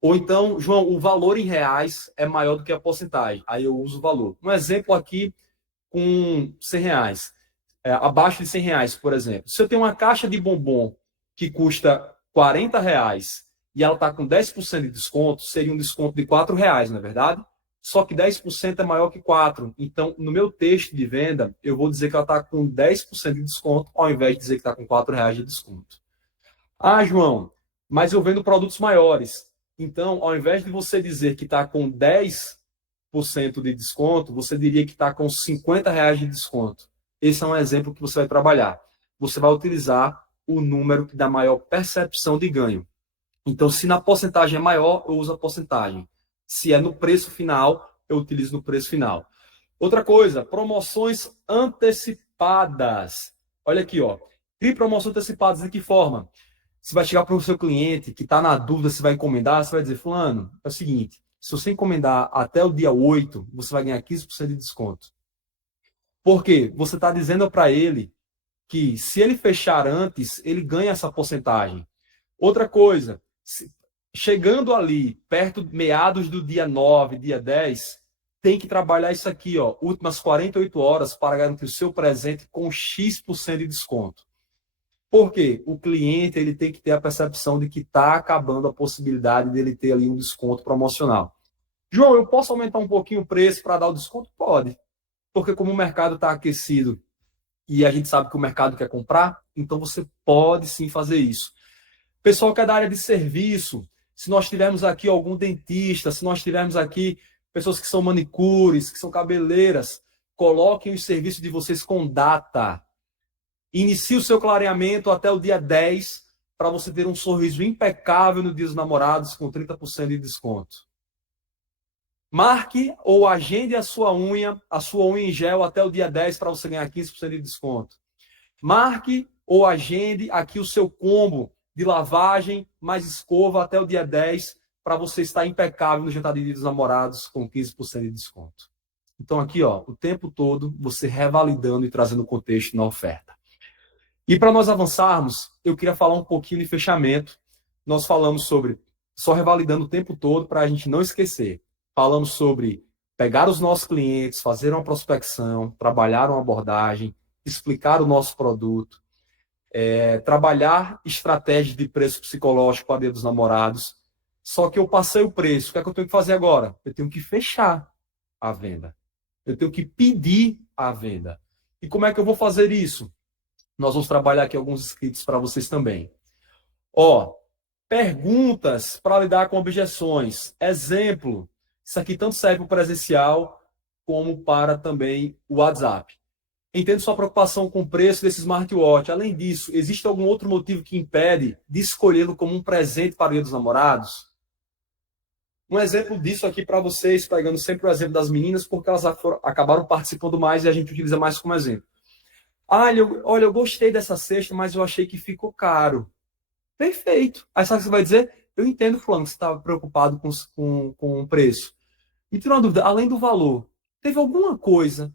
Ou então, João, o valor em reais é maior do que a porcentagem. Aí eu uso o valor. Um exemplo aqui com 100 reais. Abaixo de 100 reais, por exemplo. Se eu tenho uma caixa de bombom que custa 40 reais e ela está com 10% de desconto, seria um desconto de 4 reais, não é verdade? Só que 10% é maior que 4. Então, no meu texto de venda, eu vou dizer que ela está com 10% de desconto, ao invés de dizer que está com 4 reais de desconto. Ah, João, mas eu vendo produtos maiores. Então, ao invés de você dizer que está com 10% de desconto, você diria que está com 50 reais de desconto. Esse é um exemplo que você vai trabalhar. Você vai utilizar o número que dá maior percepção de ganho. Então, se na porcentagem é maior, eu uso a porcentagem. Se é no preço final, eu utilizo no preço final. Outra coisa, promoções antecipadas. Olha aqui, ó. Crie promoções antecipadas de que forma? Você vai chegar para o seu cliente que está na dúvida se vai encomendar, você vai dizer, fulano, é o seguinte, se você encomendar até o dia 8, você vai ganhar 15% de desconto. Por quê? Você está dizendo para ele que se ele fechar antes, ele ganha essa porcentagem. Outra coisa, chegando ali, perto, meados do dia 9, dia 10, tem que trabalhar isso aqui, ó, últimas 48 horas para garantir o seu presente com X% de desconto. Por quê? O cliente ele tem que ter a percepção de que está acabando a possibilidade dele ter ali um desconto promocional. João, eu posso aumentar um pouquinho o preço para dar o desconto? Pode. Porque como o mercado está aquecido e a gente sabe que o mercado quer comprar, então você pode sim fazer isso. Pessoal que é da área de serviço, se nós tivermos aqui algum dentista, se nós tivermos aqui pessoas que são manicures, que são cabeleiras, coloquem os serviços de vocês com data. Inicie o seu clareamento até o dia 10 para você ter um sorriso impecável no Dia dos Namorados com 30% de desconto. Marque ou agende a sua unha em gel até o dia 10 para você ganhar 15% de desconto. Marque ou agende aqui o seu combo de lavagem mais escova até o dia 10 para você estar impecável no jantar de Dia dos Namorados com 15% de desconto. Então aqui, ó, o tempo todo você revalidando e trazendo contexto na oferta. E para nós avançarmos, eu queria falar um pouquinho de fechamento. Nós falamos sobre, só revalidando o tempo todo para a gente não esquecer. Falamos sobre pegar os nossos clientes, fazer uma prospecção, trabalhar uma abordagem, explicar o nosso produto, trabalhar estratégias de preço psicológico para Dia dos Namorados. Só que eu passei o preço. O que é que eu tenho que fazer agora? Eu tenho que fechar a venda. Eu tenho que pedir a venda. E como é que eu vou fazer isso? Nós vamos trabalhar aqui alguns scripts para vocês também. Ó, perguntas para lidar com objeções. Exemplo, isso aqui tanto serve para o presencial como para também o WhatsApp. Entendo sua preocupação com o preço desse smartwatch. Além disso, existe algum outro motivo que impede de escolhê-lo como um presente para o Dia dos Namorados? Um exemplo disso aqui para vocês, pegando sempre o exemplo das meninas, porque elas acabaram participando mais e a gente utiliza mais como exemplo. Olha, eu gostei dessa cesta, mas eu achei que ficou caro. Perfeito. Aí sabe o que você vai dizer? Eu entendo, fulano, que você estava preocupado com o preço. E tira uma dúvida, além do valor, teve alguma coisa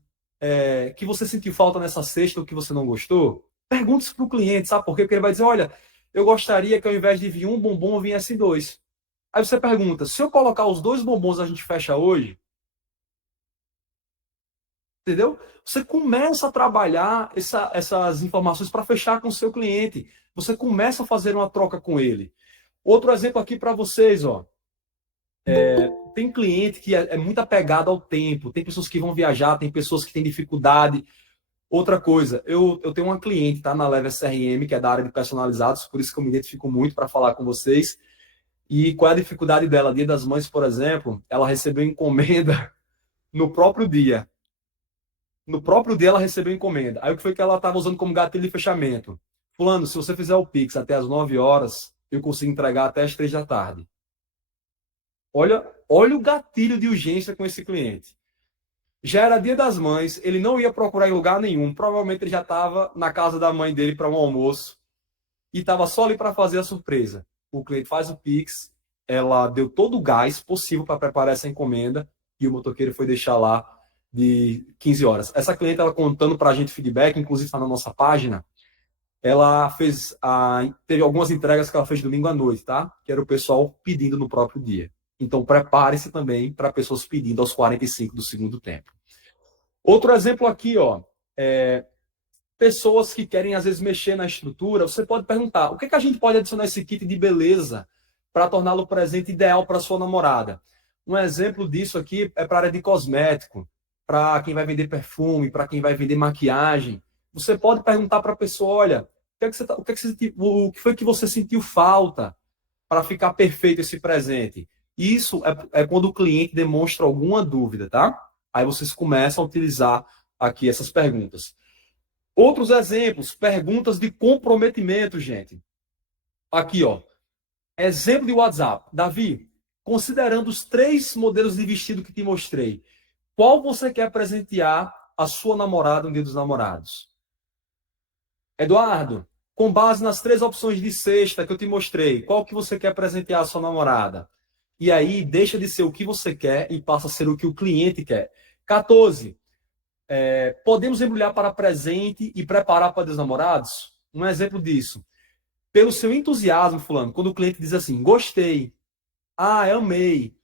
que você sentiu falta nessa cesta ou que você não gostou? Pergunte isso para o cliente, sabe por quê? Porque ele vai dizer, olha, eu gostaria que ao invés de vir um bombom, viesse dois. Aí você pergunta, se eu colocar os 2 bombons, a gente fecha hoje? Entendeu? Você começa a trabalhar essas informações para fechar com o seu cliente. Você começa a fazer uma troca com ele. Outro exemplo aqui para vocês, ó. Tem cliente que é muito apegado ao tempo. Tem pessoas que vão viajar, tem pessoas que têm dificuldade. Outra coisa, eu tenho uma cliente, tá, na Leve SRM, que é da área de personalizados, por isso que eu me identifico muito para falar com vocês. E qual é a dificuldade dela? Dia das Mães, por exemplo, ela recebeu encomenda no próprio dia. No próprio dia ela recebeu encomenda. Aí o que foi que ela estava usando como gatilho de fechamento? fulano, se você fizer o Pix até as 9 horas, eu consigo entregar até as 3 da tarde. Olha o gatilho de urgência com esse cliente. Já era Dia das Mães, ele não ia procurar em lugar nenhum, provavelmente ele já estava na casa da mãe dele para um almoço e estava só ali para fazer a surpresa. O cliente faz o Pix, ela deu todo o gás possível para preparar essa encomenda e o motoqueiro foi deixar lá de 15 horas. Essa cliente, ela contando para a gente feedback, inclusive está na nossa página, ela teve algumas entregas que ela fez domingo à noite, tá? Que era o pessoal pedindo no próprio dia. Então, prepare-se também para pessoas pedindo aos 45 do segundo tempo. Outro exemplo aqui, ó, pessoas que querem, às vezes, mexer na estrutura. Você pode perguntar, o que a gente pode adicionar esse kit de beleza para torná-lo o presente ideal para sua namorada? Um exemplo disso aqui é para a área de cosmético, para quem vai vender perfume, para quem vai vender maquiagem. Você pode perguntar para a pessoa, olha, o que foi que você sentiu falta para ficar perfeito esse presente? Isso é quando o cliente demonstra alguma dúvida, tá? Aí vocês começam a utilizar aqui essas perguntas. Outros exemplos, perguntas de comprometimento, gente. Aqui, ó. Exemplo de WhatsApp. Davi, considerando os 3 modelos de vestido que te mostrei, qual você quer presentear a sua namorada no Dia dos Namorados? Eduardo, com base nas 3 opções de cesta que eu te mostrei, qual que você quer presentear a sua namorada? E aí, deixa de ser o que você quer e passa a ser o que o cliente quer. 14. Podemos embrulhar para presente e preparar para os namorados? Um exemplo disso. Pelo seu entusiasmo, fulano, quando o cliente diz assim, gostei, amei,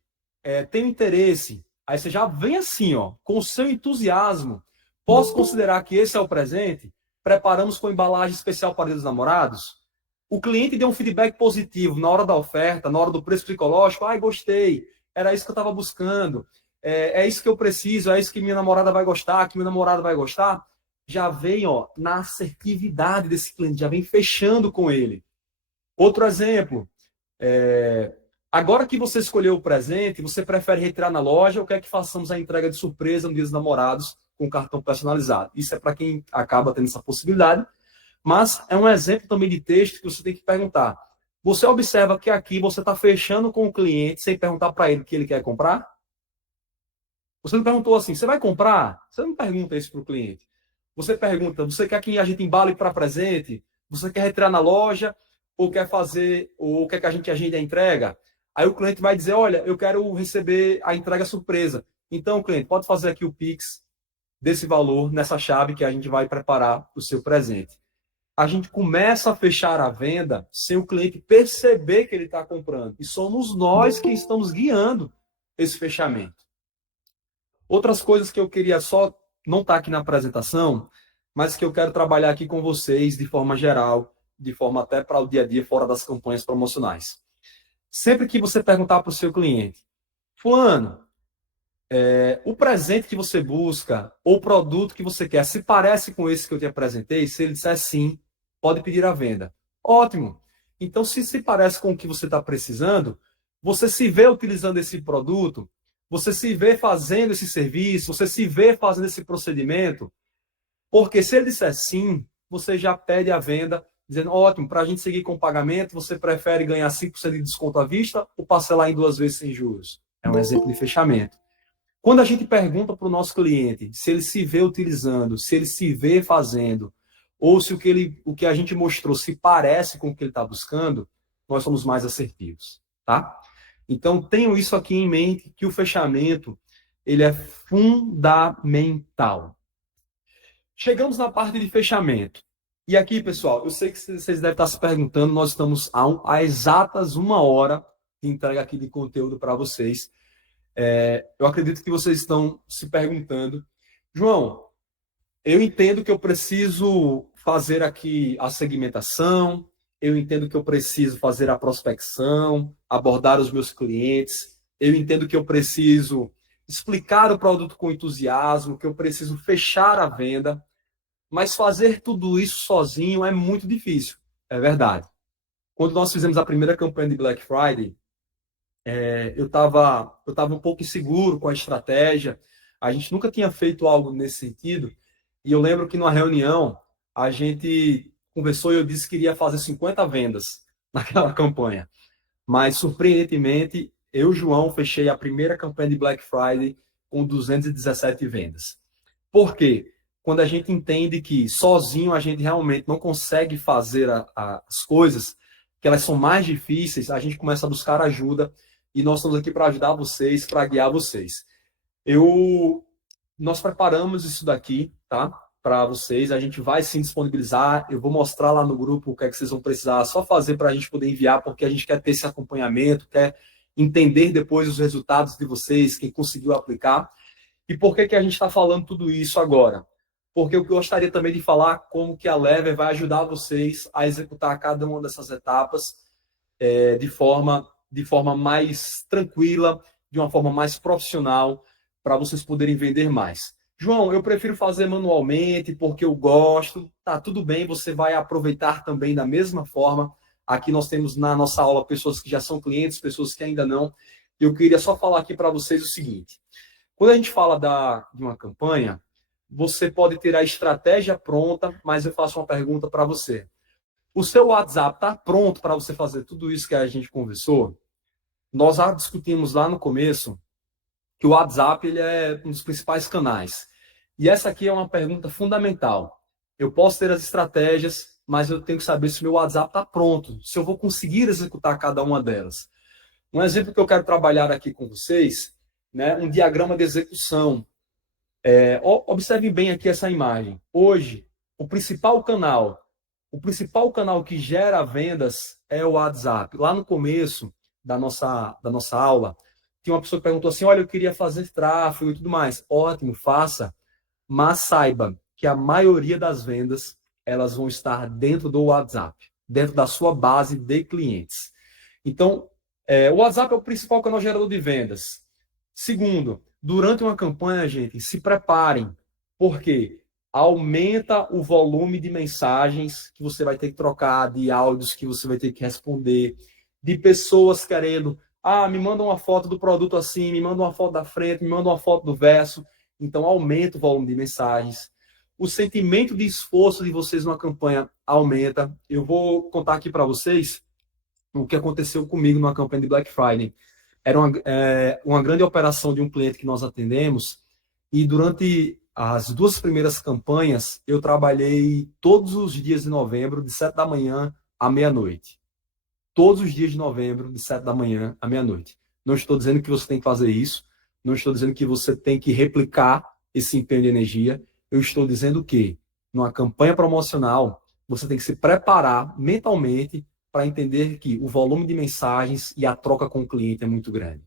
tenho interesse, aí você já vem assim, ó, com o seu entusiasmo. Posso considerar que esse é o presente? Preparamos com embalagem especial para os namorados? O cliente deu um feedback positivo na hora da oferta, na hora do preço psicológico. Gostei, era isso que eu estava buscando. É isso que eu preciso, é isso que minha namorada vai gostar, que meu namorado vai gostar. Já vem, ó, na assertividade desse cliente, já vem fechando com ele. Outro exemplo, agora que você escolheu o presente, você prefere retirar na loja ou quer que façamos a entrega de surpresa no Dia dos Namorados com cartão personalizado? Isso é para quem acaba tendo essa possibilidade. Mas é um exemplo também de texto que você tem que perguntar. Você observa que aqui você está fechando com o cliente sem perguntar para ele o que ele quer comprar? Você não perguntou assim, você vai comprar? Você não pergunta isso para o cliente. Você pergunta, você quer que a gente embale para presente? Você quer retirar na loja? Ou quer que a gente agende a entrega? Aí o cliente vai dizer, olha, eu quero receber a entrega surpresa. Então, cliente, pode fazer aqui o Pix desse valor nessa chave que a gente vai preparar o seu presente. A gente começa a fechar a venda sem o cliente perceber que ele está comprando. E somos nós que estamos guiando esse fechamento. Outras coisas que eu queria só, não estar aqui na apresentação, mas que eu quero trabalhar aqui com vocês de forma geral, de forma até para o dia a dia, fora das campanhas promocionais. Sempre que você perguntar para o seu cliente, fulano, o presente que você busca, ou o produto que você quer, se parece com esse que eu te apresentei? Se ele disser sim, pode pedir a venda. Ótimo. Então, se parece com o que você está precisando, você se vê utilizando esse produto, você se vê fazendo esse serviço, você se vê fazendo esse procedimento, porque se ele disser sim, você já pede a venda, dizendo, ótimo, para a gente seguir com o pagamento, você prefere ganhar 5% de desconto à vista ou parcelar em 2 vezes sem juros? É um exemplo de fechamento. Quando a gente pergunta para o nosso cliente se ele se vê utilizando, se ele se vê fazendo, ou se o que a gente mostrou se parece com o que ele está buscando, nós somos mais assertivos, tá? Então, tenham isso aqui em mente, que o fechamento, ele é fundamental. Chegamos na parte de fechamento. E aqui, pessoal, eu sei que vocês devem estar se perguntando, nós estamos a exatas 1 hora de entrega aqui de conteúdo para vocês. Eu acredito que vocês estão se perguntando, João, eu entendo que eu preciso fazer aqui a segmentação, eu entendo que eu preciso fazer a prospecção, abordar os meus clientes, eu entendo que eu preciso explicar o produto com entusiasmo, que eu preciso fechar a venda, mas fazer tudo isso sozinho é muito difícil, é verdade. Quando nós fizemos a primeira campanha de Black Friday, eu estava um pouco inseguro com a estratégia, a gente nunca tinha feito algo nesse sentido, e eu lembro que numa reunião, a gente conversou e eu disse que iria fazer 50 vendas naquela campanha. Mas, surpreendentemente, eu, João, fechei a primeira campanha de Black Friday com 217 vendas. Por quê? Quando a gente entende que sozinho a gente realmente não consegue fazer as coisas, que elas são mais difíceis, a gente começa a buscar ajuda e nós estamos aqui para ajudar vocês, para guiar vocês. Nós preparamos isso daqui, tá? Para vocês, a gente vai sim disponibilizar, eu vou mostrar lá no grupo o que é que vocês vão precisar só fazer para a gente poder enviar, porque a gente quer ter esse acompanhamento, quer entender depois os resultados de vocês, quem conseguiu aplicar. E por que que a gente está falando tudo isso agora? Porque eu gostaria também de falar como que a Lever vai ajudar vocês a executar cada uma dessas etapas de forma mais tranquila, de uma forma mais profissional, para vocês poderem vender mais. João, eu prefiro fazer manualmente porque eu gosto. Tá, tudo bem, você vai aproveitar também da mesma forma. Aqui nós temos na nossa aula pessoas que já são clientes, pessoas que ainda não. Eu queria só falar aqui para vocês o seguinte. Quando a gente fala de uma campanha, você pode ter a estratégia pronta, mas eu faço uma pergunta para você. O seu WhatsApp está pronto para você fazer tudo isso que a gente conversou? Nós já discutimos lá no começo que o WhatsApp ele é um dos principais canais. E essa aqui é uma pergunta fundamental. Eu posso ter as estratégias, mas eu tenho que saber se o meu WhatsApp está pronto, se eu vou conseguir executar cada uma delas. Um exemplo que eu quero trabalhar aqui com vocês, né, um diagrama de execução. Observem bem aqui essa imagem. Hoje, o principal canal que gera vendas é o WhatsApp. Lá no começo da nossa aula, tinha uma pessoa que perguntou assim, olha, eu queria fazer tráfego e tudo mais. Ótimo, faça, mas saiba que a maioria das vendas, elas vão estar dentro do WhatsApp, dentro da sua base de clientes. Então, o WhatsApp é o principal canal gerador de vendas. Segundo, durante uma campanha, gente, se preparem, porque aumenta o volume de mensagens que você vai ter que trocar, de áudios que você vai ter que responder, de pessoas querendo, me manda uma foto do produto assim, me manda uma foto da frente, me manda uma foto do verso. Então, aumenta o volume de mensagens. O sentimento de esforço de vocês numa campanha aumenta. Eu vou contar aqui para vocês o que aconteceu comigo numa campanha de Black Friday. Era uma grande operação de um cliente que nós atendemos e durante as 2 primeiras campanhas eu trabalhei todos os dias de novembro, de 7 da manhã à meia-noite. Todos os dias de novembro, de 7 da manhã à meia-noite. Não estou dizendo que você tem que fazer isso, não estou dizendo que você tem que replicar esse empenho de energia, eu estou dizendo que numa campanha promocional você tem que se preparar mentalmente para entender que o volume de mensagens e a troca com o cliente é muito grande.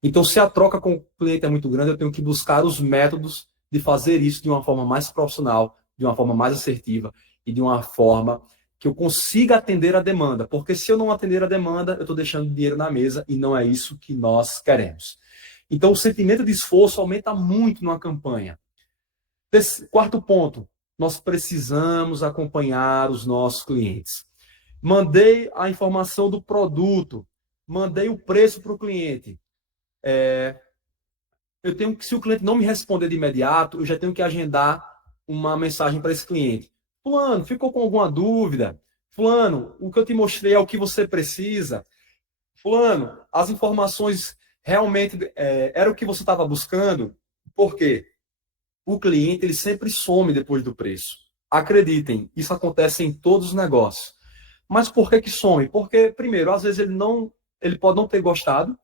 Então, se a troca com o cliente é muito grande, eu tenho que buscar os métodos de fazer isso de uma forma mais profissional, de uma forma mais assertiva e de uma forma que eu consiga atender a demanda. Porque se eu não atender a demanda, eu estou deixando dinheiro na mesa e não é isso que nós queremos. Então, o sentimento de esforço aumenta muito numa campanha. Quarto ponto, nós precisamos acompanhar os nossos clientes. Mandei a informação do produto, mandei o preço para o cliente. Se o cliente não me responder de imediato, eu já tenho que agendar uma mensagem para esse cliente. Fulano, ficou com alguma dúvida? Fulano, o que eu te mostrei é o que você precisa? Fulano, as informações realmente eram o que você estava buscando? Por quê? O cliente ele sempre some depois do preço. Acreditem, isso acontece em todos os negócios. Mas por que some? Porque, primeiro, às vezes ele pode não ter gostado,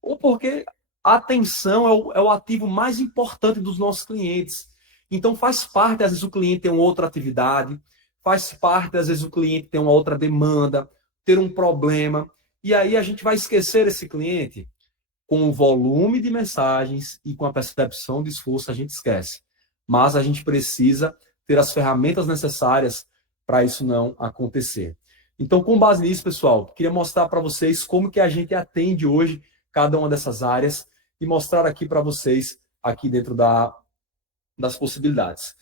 ou porque a atenção é o ativo mais importante dos nossos clientes. Então, faz parte, às vezes, o cliente tem uma outra atividade, faz parte, às vezes, o cliente tem uma outra demanda, ter um problema, e aí a gente vai esquecer esse cliente. Com o volume de mensagens e com a percepção de esforço, a gente esquece. Mas a gente precisa ter as ferramentas necessárias para isso não acontecer. Então, com base nisso, pessoal, queria mostrar para vocês como que a gente atende hoje cada uma dessas áreas e mostrar aqui para vocês, aqui dentro das possibilidades.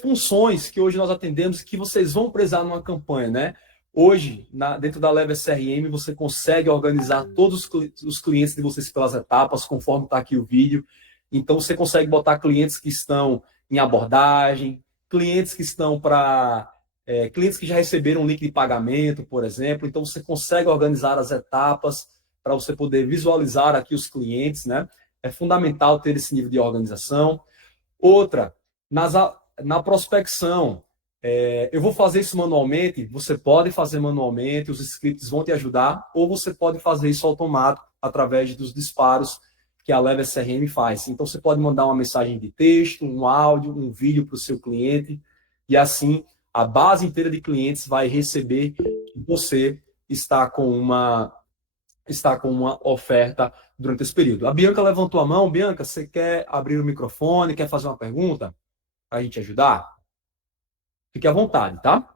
Funções que hoje nós atendemos que vocês vão precisar numa campanha, né? Hoje, dentro da Lever CRM, você consegue organizar todos os clientes de vocês pelas etapas, conforme está aqui o vídeo. Então, você consegue botar clientes que estão em abordagem, clientes que estão para clientes que já receberam um link de pagamento, por exemplo. Então, você consegue organizar as etapas para você poder visualizar aqui os clientes, né? É fundamental ter esse nível de organização. Outra, na prospecção, eu vou fazer isso manualmente, você pode fazer manualmente, os scripts vão te ajudar, ou você pode fazer isso automático através dos disparos que a Leva CRM faz. Então, você pode mandar uma mensagem de texto, um áudio, um vídeo para o seu cliente, e assim a base inteira de clientes vai receber que você está com uma oferta durante esse período. A Bianca levantou a mão. Bianca, você quer abrir o microfone, quer fazer uma pergunta para a gente ajudar? Fique à vontade, tá?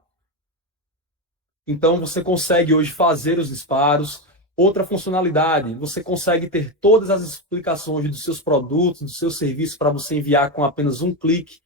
Então, você consegue hoje fazer os disparos. Outra funcionalidade, você consegue ter todas as explicações dos seus produtos, dos seus serviços, para você enviar com apenas um clique.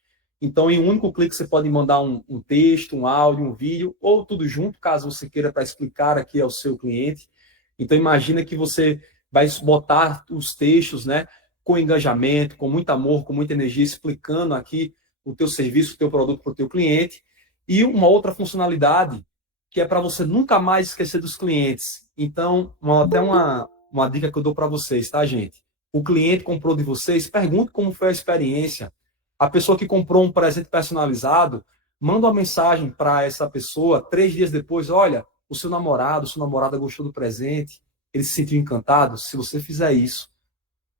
Então, em um único clique, você pode mandar um texto, um áudio, um vídeo, ou tudo junto, caso você queira, para explicar aqui ao seu cliente. Então, imagina que você vai botar os textos, né, com engajamento, com muito amor, com muita energia, explicando aqui o teu serviço, o teu produto para o teu cliente. E uma outra funcionalidade, que é para você nunca mais esquecer dos clientes. Então, até uma dica que eu dou para vocês, tá, gente? O cliente comprou de vocês, pergunte como foi a experiência. A pessoa que comprou um presente personalizado, manda uma mensagem para essa pessoa 3 dias depois: olha, o seu namorado, sua namorada gostou do presente, ele se sentiu encantado. Se você fizer isso,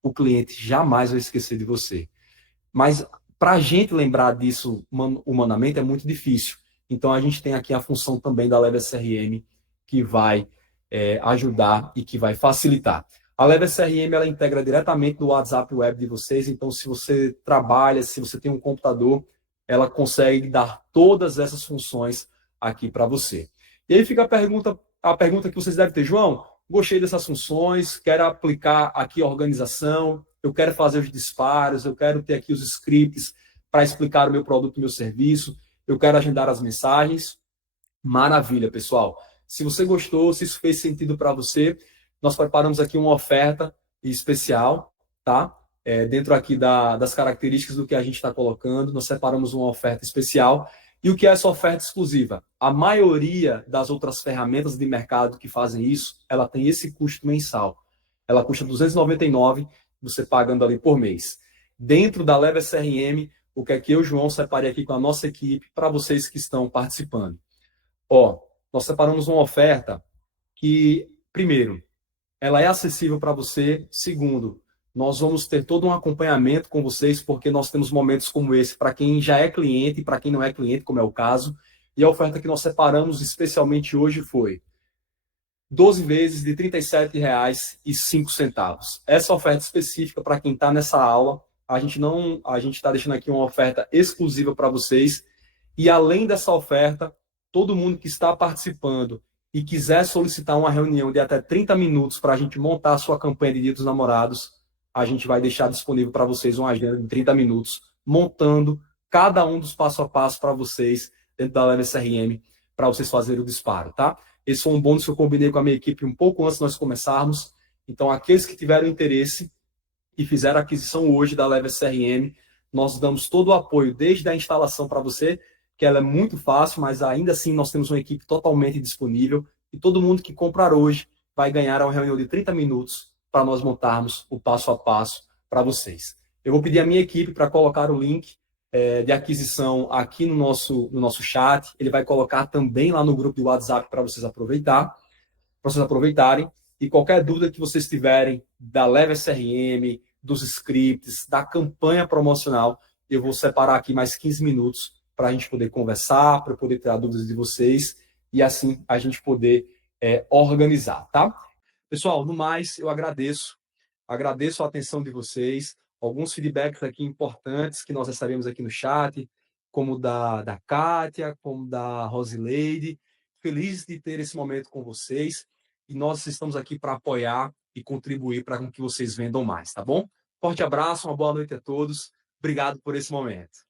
o cliente jamais vai esquecer de você. Mas para a gente lembrar disso humanamente é muito difícil. Então, a gente tem aqui a função também da Leva CRM, que vai ajudar e que vai facilitar. A Leva CRM, ela integra diretamente no WhatsApp web de vocês. Então, se você trabalha, se você tem um computador, ela consegue dar todas essas funções aqui para você. E aí fica a pergunta que vocês devem ter: João, gostei dessas funções, quero aplicar aqui a organização, eu quero fazer os disparos, eu quero ter aqui os scripts para explicar o meu produto, o meu serviço, eu quero agendar as mensagens. Maravilha, pessoal. Se você gostou, se isso fez sentido para você, nós preparamos aqui uma oferta especial, tá? Dentro aqui das características do que a gente está colocando, nós separamos uma oferta especial. E o que é essa oferta exclusiva? A maioria das outras ferramentas de mercado que fazem isso, ela tem esse custo mensal. Ela custa R$ 299, você pagando ali por mês. Dentro da Leva CRM, o que é que eu, João, separei aqui com a nossa equipe para vocês que estão participando. Nós separamos uma oferta que, primeiro, ela é acessível para você. Segundo, nós vamos ter todo um acompanhamento com vocês, porque nós temos momentos como esse para quem já é cliente e para quem não é cliente, como é o caso. E a oferta que nós separamos especialmente hoje foi 12 vezes de R$ 37,05. Essa oferta específica para quem está nessa aula, a gente está deixando aqui uma oferta exclusiva para vocês. E além dessa oferta, todo mundo que está participando e quiser solicitar uma reunião de até 30 minutos para a gente montar a sua campanha de Dia dos Namorados, a gente vai deixar disponível para vocês uma agenda de 30 minutos, montando cada um dos passo a passo para vocês dentro da Leva CRM, para vocês fazerem o disparo, tá? Esse foi um bônus que eu combinei com a minha equipe um pouco antes de nós começarmos. Então, aqueles que tiveram interesse e fizeram a aquisição hoje da Leva CRM, nós damos todo o apoio, desde a instalação para você, que ela é muito fácil, mas ainda assim nós temos uma equipe totalmente disponível, e todo mundo que comprar hoje vai ganhar uma reunião de 30 minutos para nós montarmos o passo a passo para vocês. Eu vou pedir à minha equipe para colocar o link de aquisição aqui no nosso chat. Ele vai colocar também lá no grupo do WhatsApp para vocês aproveitarem. E qualquer dúvida que vocês tiverem da Leva CRM, dos scripts, da campanha promocional, eu vou separar aqui mais 15 minutos para a gente poder conversar, para poder tirar dúvidas de vocês e assim a gente poder organizar, tá? Pessoal, no mais, eu agradeço a atenção de vocês, alguns feedbacks aqui importantes que nós recebemos aqui no chat, como da Kátia, como da Rosileide. Feliz de ter esse momento com vocês e nós estamos aqui para apoiar e contribuir para que vocês vendam mais, tá bom? Forte abraço, uma boa noite a todos. Obrigado por esse momento.